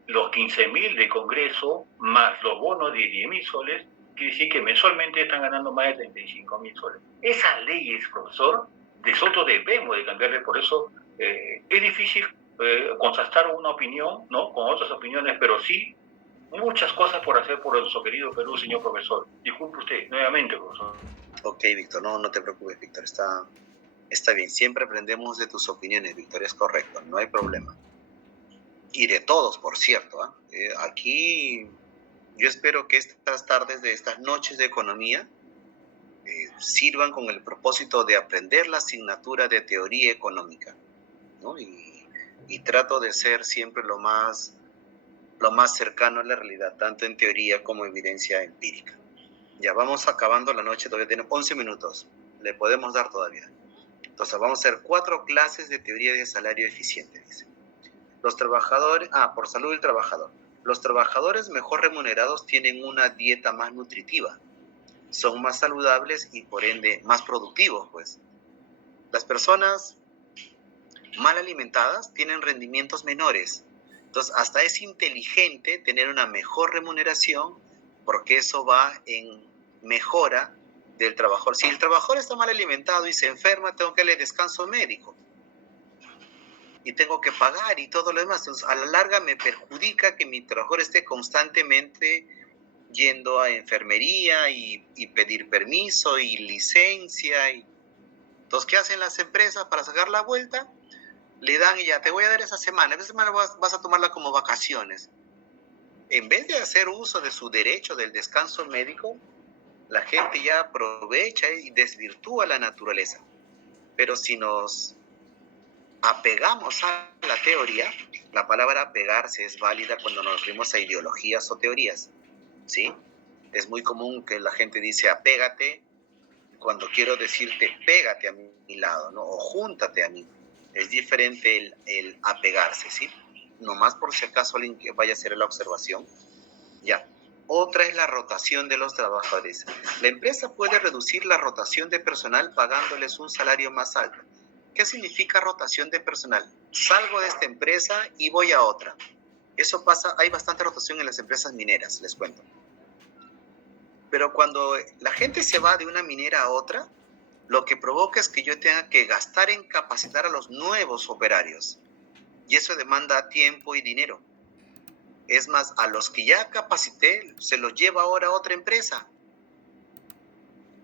los 15.000 de Congreso, más los bonos de 10.000 soles, quiere decir que mensualmente están ganando más de 35.000 soles. Esas leyes, profesor, nosotros debemos de cambiarle, por eso es difícil contrastar una opinión, ¿no?, con otras opiniones, pero sí muchas cosas por hacer por nuestro querido Perú, señor profesor. Disculpe usted, nuevamente, profesor. Ok, Víctor, no te preocupes, Víctor, está bien. Siempre aprendemos de tus opiniones, Víctor, es correcto, no hay problema. Y de todos, por cierto. Aquí yo espero que estas tardes, de estas noches de economía, sirvan con el propósito de aprender la asignatura de teoría económica, ¿no? Y trato de ser siempre lo más cercano a la realidad, tanto en teoría como evidencia empírica. Ya vamos acabando la noche, todavía tenemos 11 minutos, le podemos dar todavía. Entonces vamos a hacer 4 clases de teoría de salario eficiente, dice. Los trabajadores, por salud del trabajador. Los trabajadores mejor remunerados tienen una dieta más nutritiva, son más saludables y por ende más productivos, pues. Las personas mal alimentadas tienen rendimientos menores. Entonces, hasta es inteligente tener una mejor remuneración porque eso va en mejora del trabajador. Si el trabajador está mal alimentado y se enferma, tengo que darle descanso médico. Y tengo que pagar y todo lo demás. Entonces, a la larga me perjudica que mi trabajador esté constantemente yendo a enfermería y pedir permiso y licencia. Entonces, ¿qué hacen las empresas para sacar la vuelta? Le dan y ya, te voy a dar esa semana vas a tomarla como vacaciones. En vez de hacer uso de su derecho del descanso médico, la gente ya aprovecha y desvirtúa la naturaleza. Pero si nos apegamos a la teoría, la palabra apegarse es válida cuando nos referimos a ideologías o teorías, ¿sí? Es muy común que la gente dice apégate cuando quiero decirte pégate a mi lado, ¿no? O júntate a mí. Es diferente el apegarse, ¿sí? Nomás por si acaso alguien que vaya a hacer la observación. Ya. Otra es la rotación de los trabajadores. La empresa puede reducir la rotación de personal pagándoles un salario más alto. ¿Qué significa rotación de personal? Salgo de esta empresa y voy a otra. Eso pasa, hay bastante rotación en las empresas mineras, les cuento. Pero cuando la gente se va de una minera a otra, lo que provoca es que yo tenga que gastar en capacitar a los nuevos operarios. Y eso demanda tiempo y dinero. Es más, a los que ya capacité, se los lleva ahora a otra empresa.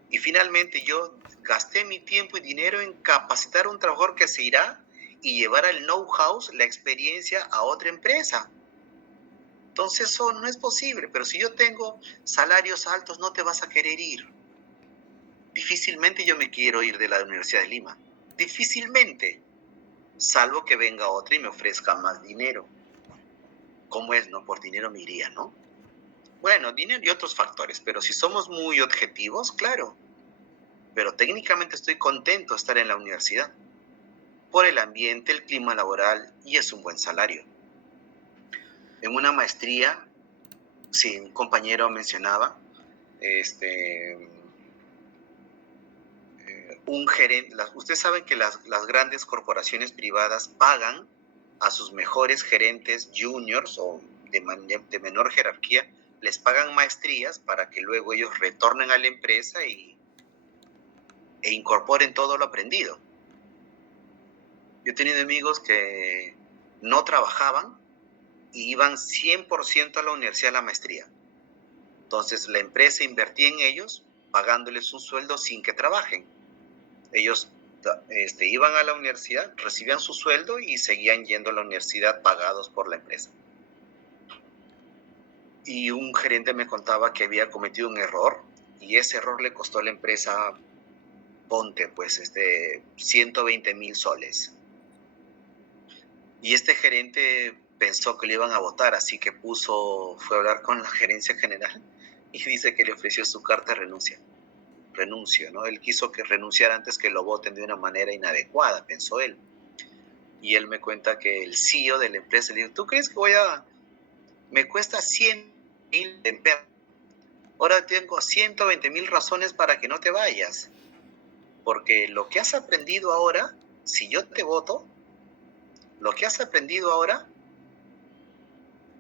Y finalmente yo gasté mi tiempo y dinero en capacitar a un trabajador que se irá y llevar el know-how, la experiencia a otra empresa. Entonces eso no es posible. Pero si yo tengo salarios altos, no te vas a querer ir. Difícilmente yo me quiero ir de la Universidad de Lima. Difícilmente. Salvo que venga otra y me ofrezca más dinero. ¿Cómo es? No, por dinero me iría, ¿no? Bueno, dinero y otros factores, pero si somos muy objetivos, claro. Pero técnicamente estoy contento de estar en la universidad. Por el ambiente, el clima laboral y es un buen salario. En una maestría, sí, un compañero mencionaba, un gerente, ustedes saben que las grandes corporaciones privadas pagan a sus mejores gerentes juniors o de menor jerarquía, les pagan maestrías para que luego ellos retornen a la empresa e incorporen todo lo aprendido. Yo he tenido amigos que no trabajaban y iban 100% a la universidad a la maestría. Entonces la empresa invertía en ellos pagándoles un sueldo sin que trabajen. Ellos iban a la universidad, recibían su sueldo y seguían yendo a la universidad pagados por la empresa. Y un gerente me contaba que había cometido un error y ese error le costó a la empresa, ponte, pues, 120.000 soles. Y este gerente pensó que le iban a votar, así que fue a hablar con la gerencia general y dice que le ofreció su carta de renuncio, ¿no? Él quiso que renunciara antes que lo voten de una manera inadecuada, pensó él. Y él me cuenta que el CEO de la empresa le dijo, ¿tú crees que me cuesta 100.000 en pérdida? Ahora tengo 120.000 razones para que no te vayas. Porque lo que has aprendido ahora, si yo te voto, lo que has aprendido ahora,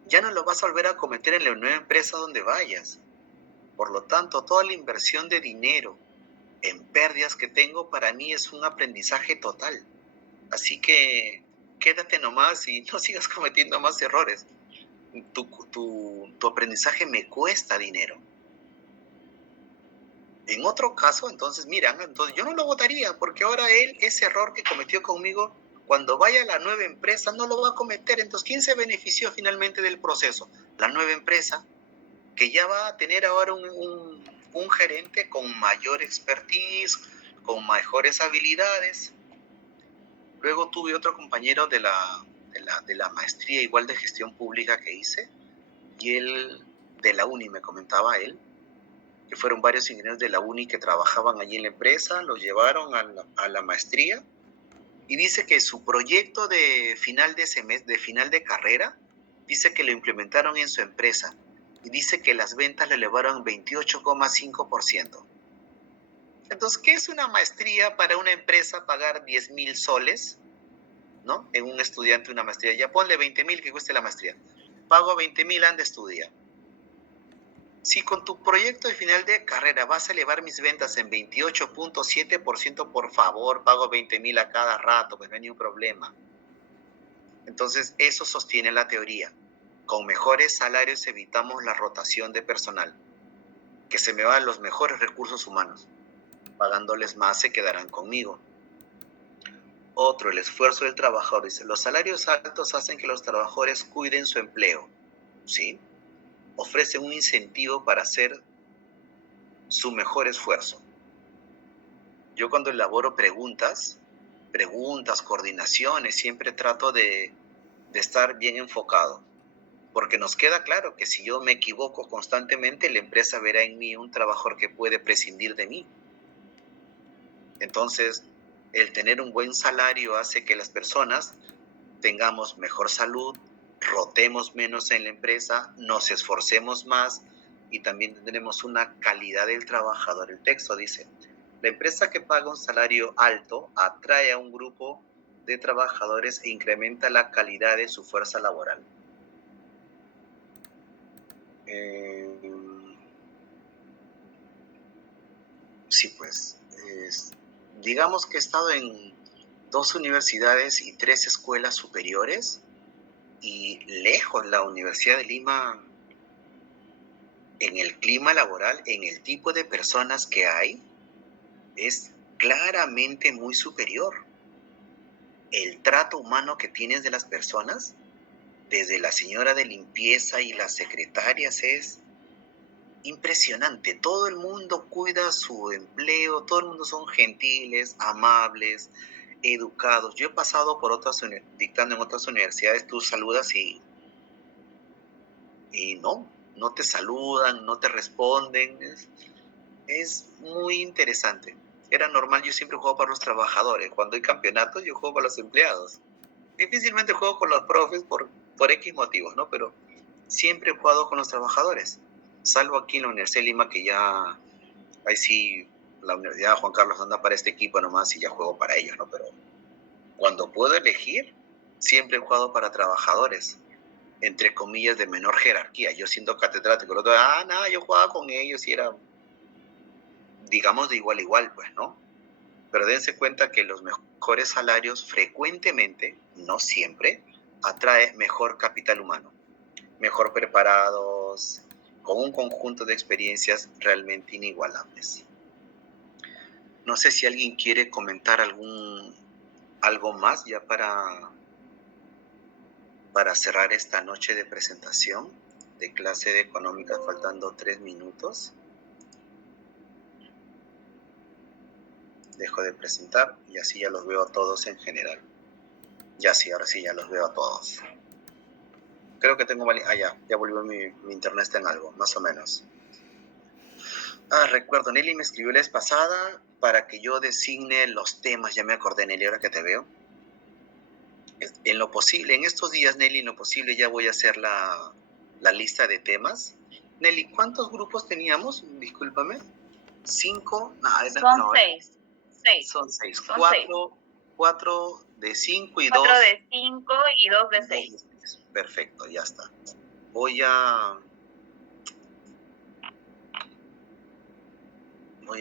ya no lo vas a volver a cometer en la nueva empresa donde vayas. Por lo tanto, toda la inversión de dinero en pérdidas que tengo para mí es un aprendizaje total. Así que quédate nomás y no sigas cometiendo más errores. Tu aprendizaje me cuesta dinero. En otro caso, entonces, entonces yo no lo votaría porque ahora él, ese error que cometió conmigo, cuando vaya a la nueva empresa no lo va a cometer. Entonces, ¿quién se benefició finalmente del proceso? La nueva empresa, que ya va a tener ahora un gerente con mayor expertise, con mejores habilidades. Luego tuve otro compañero de la maestría igual de gestión pública que hice, y él, de la uni, me comentaba él, que fueron varios ingenieros de la uni que trabajaban allí en la empresa, los llevaron a la maestría, y dice que su proyecto de final de semestre, de final de carrera, dice que lo implementaron en su empresa, y dice que las ventas le elevaron 28,5%. Entonces, ¿qué es una maestría para una empresa pagar 10.000 soles, ¿no? En un estudiante una maestría. Ya ponle 20.000 que cueste la maestría. Pago 20.000, anda, estudia. Si con tu proyecto de final de carrera vas a elevar mis ventas en 28.7%, por favor, pago 20.000 a cada rato, pues no hay ningún problema. Entonces, eso sostiene la teoría. Con mejores salarios evitamos la rotación de personal. Que se me van los mejores recursos humanos. Pagándoles más se quedarán conmigo. Otro, el esfuerzo del trabajador. Dice, los salarios altos hacen que los trabajadores cuiden su empleo. ¿Sí? Ofrecen un incentivo para hacer su mejor esfuerzo. Yo cuando elaboro preguntas, coordinaciones, siempre trato de estar bien enfocado. Porque nos queda claro que si yo me equivoco constantemente, la empresa verá en mí un trabajador que puede prescindir de mí. Entonces, el tener un buen salario hace que las personas tengamos mejor salud, rotemos menos en la empresa, nos esforcemos más y también tendremos una calidad del trabajador. El texto dice, la empresa que paga un salario alto atrae a un grupo de trabajadores e incrementa la calidad de su fuerza laboral. Sí, pues, digamos que he estado en 2 universidades y 3 escuelas superiores, y lejos la Universidad de Lima, en el clima laboral, en el tipo de personas que hay, es claramente muy superior. El trato humano que tienes de las personas, desde la señora de limpieza y las secretarias, es impresionante. Todo el mundo cuida su empleo, todo el mundo son gentiles, amables, educados. Yo he pasado por dictando en otras universidades, tú saludas y no te saludan, no te responden. Es muy interesante. Era normal, yo siempre juego para los trabajadores. Cuando hay campeonatos, yo juego para los empleados. Difícilmente juego con los profes por X motivos, ¿no? Pero siempre he jugado con los trabajadores. Salvo aquí en la Universidad de Lima, que ya, ahí sí, la Universidad Juan Carlos anda para este equipo nomás y ya juego para ellos, ¿no? Pero cuando puedo elegir, siempre he jugado para trabajadores, entre comillas, de menor jerarquía. Yo siendo catedrático, el otro, yo jugaba con ellos y era, digamos, de igual a igual, pues, ¿no? Pero dense cuenta que los mejores salarios frecuentemente, no siempre, atrae mejor capital humano, mejor preparados, con un conjunto de experiencias realmente inigualables. No sé si alguien quiere comentar algo más ya para cerrar esta noche de presentación de clase de económicas, faltando 3 minutos. Dejo de presentar y así ya los veo a todos en general. Ya sí, ahora sí, ya los veo a todos. Creo que tengo... ya volvió mi internet, está en algo, más o menos. Recuerdo, Nelly me escribió la vez pasada para que yo designe los temas. Ya me acordé, Nelly, ahora que te veo. En lo posible, en estos días, Nelly, en lo posible ya voy a hacer la lista de temas. Nelly, ¿cuántos grupos teníamos? Discúlpame. 5. Son 6. 6. Son 6. Son 4 de 5 y 2. 4 de 5 y 2 de 6. Perfecto, ya está. Voy a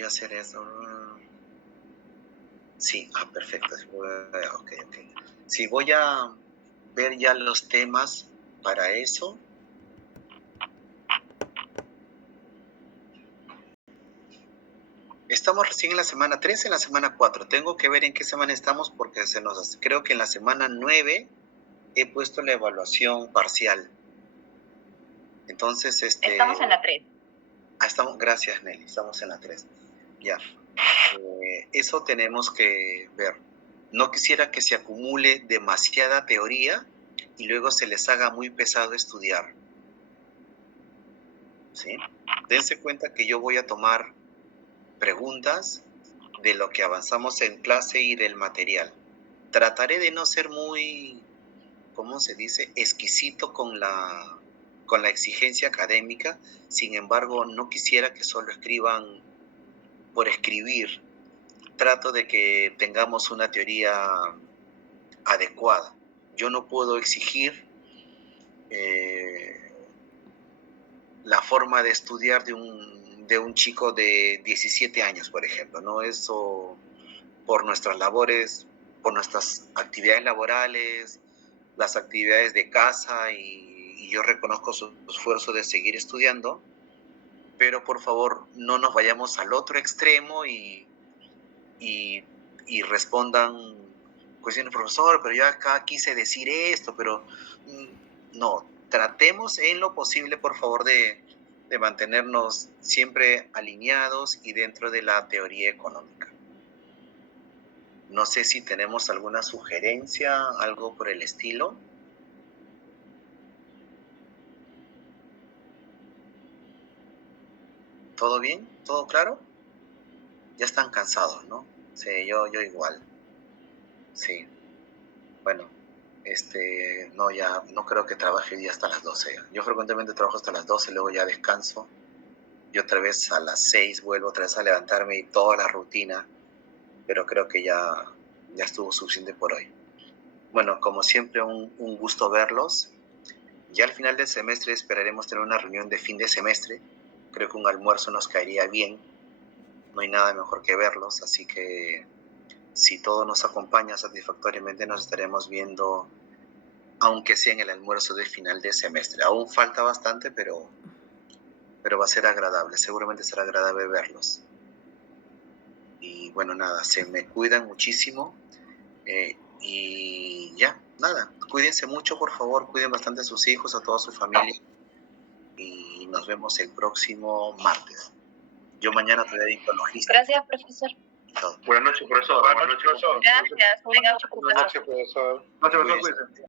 hacer eso. Sí, perfecto. Ok. Sí, voy a ver ya los temas para eso. Estamos recién en la semana 3, en la semana 4. Tengo que ver en qué semana estamos porque creo que en la semana 9 he puesto la evaluación parcial. Entonces, Estamos en la 3. Gracias, Nelly. Estamos en la 3. Ya. Eso tenemos que ver. No quisiera que se acumule demasiada teoría y luego se les haga muy pesado estudiar. ¿Sí? Dense cuenta que yo voy a tomar preguntas de lo que avanzamos en clase y del material. Trataré de no ser muy, ¿cómo se dice?, exquisito con la exigencia académica. Sin embargo, no quisiera que solo escriban por escribir. Trato de que tengamos una teoría adecuada. Yo no puedo exigir la forma de estudiar de un chico de 17 años, por ejemplo, ¿no? Eso, por nuestras labores, por nuestras actividades laborales, las actividades de casa, y yo reconozco su esfuerzo de seguir estudiando, pero por favor no nos vayamos al otro extremo y respondan cuestiones, profesor, pero yo acá quise decir esto, pero no, tratemos en lo posible, por favor, de mantenernos siempre alineados y dentro de la teoría económica. No sé si tenemos alguna sugerencia, algo por el estilo. ¿Todo bien? ¿Todo claro? Ya están cansados, ¿no? Sí, yo igual. Sí. Bueno, no creo que trabaje hoy día hasta las 12. Yo frecuentemente trabajo hasta las 12, luego ya descanso. Y otra vez a las 6 vuelvo otra vez a levantarme y toda la rutina. Pero creo que ya estuvo suficiente por hoy. Bueno, como siempre, un gusto verlos. Ya al final del semestre esperaremos tener una reunión de fin de semestre. Creo que un almuerzo nos caería bien. No hay nada mejor que verlos, así que si todo nos acompaña satisfactoriamente nos estaremos viendo, aunque sea en el almuerzo de final de semestre. Aún falta bastante, pero va a ser agradable. Seguramente será agradable verlos. Y bueno, nada, se me cuidan muchísimo. Y ya, nada, cuídense mucho, por favor, cuiden bastante a sus hijos, a toda su familia. Y nos vemos el próximo martes. Yo mañana te dedico a logística. Gracias, profesor. Buenas noches, profesor. Gracias. Buenas noches, profesor. No se preocupe.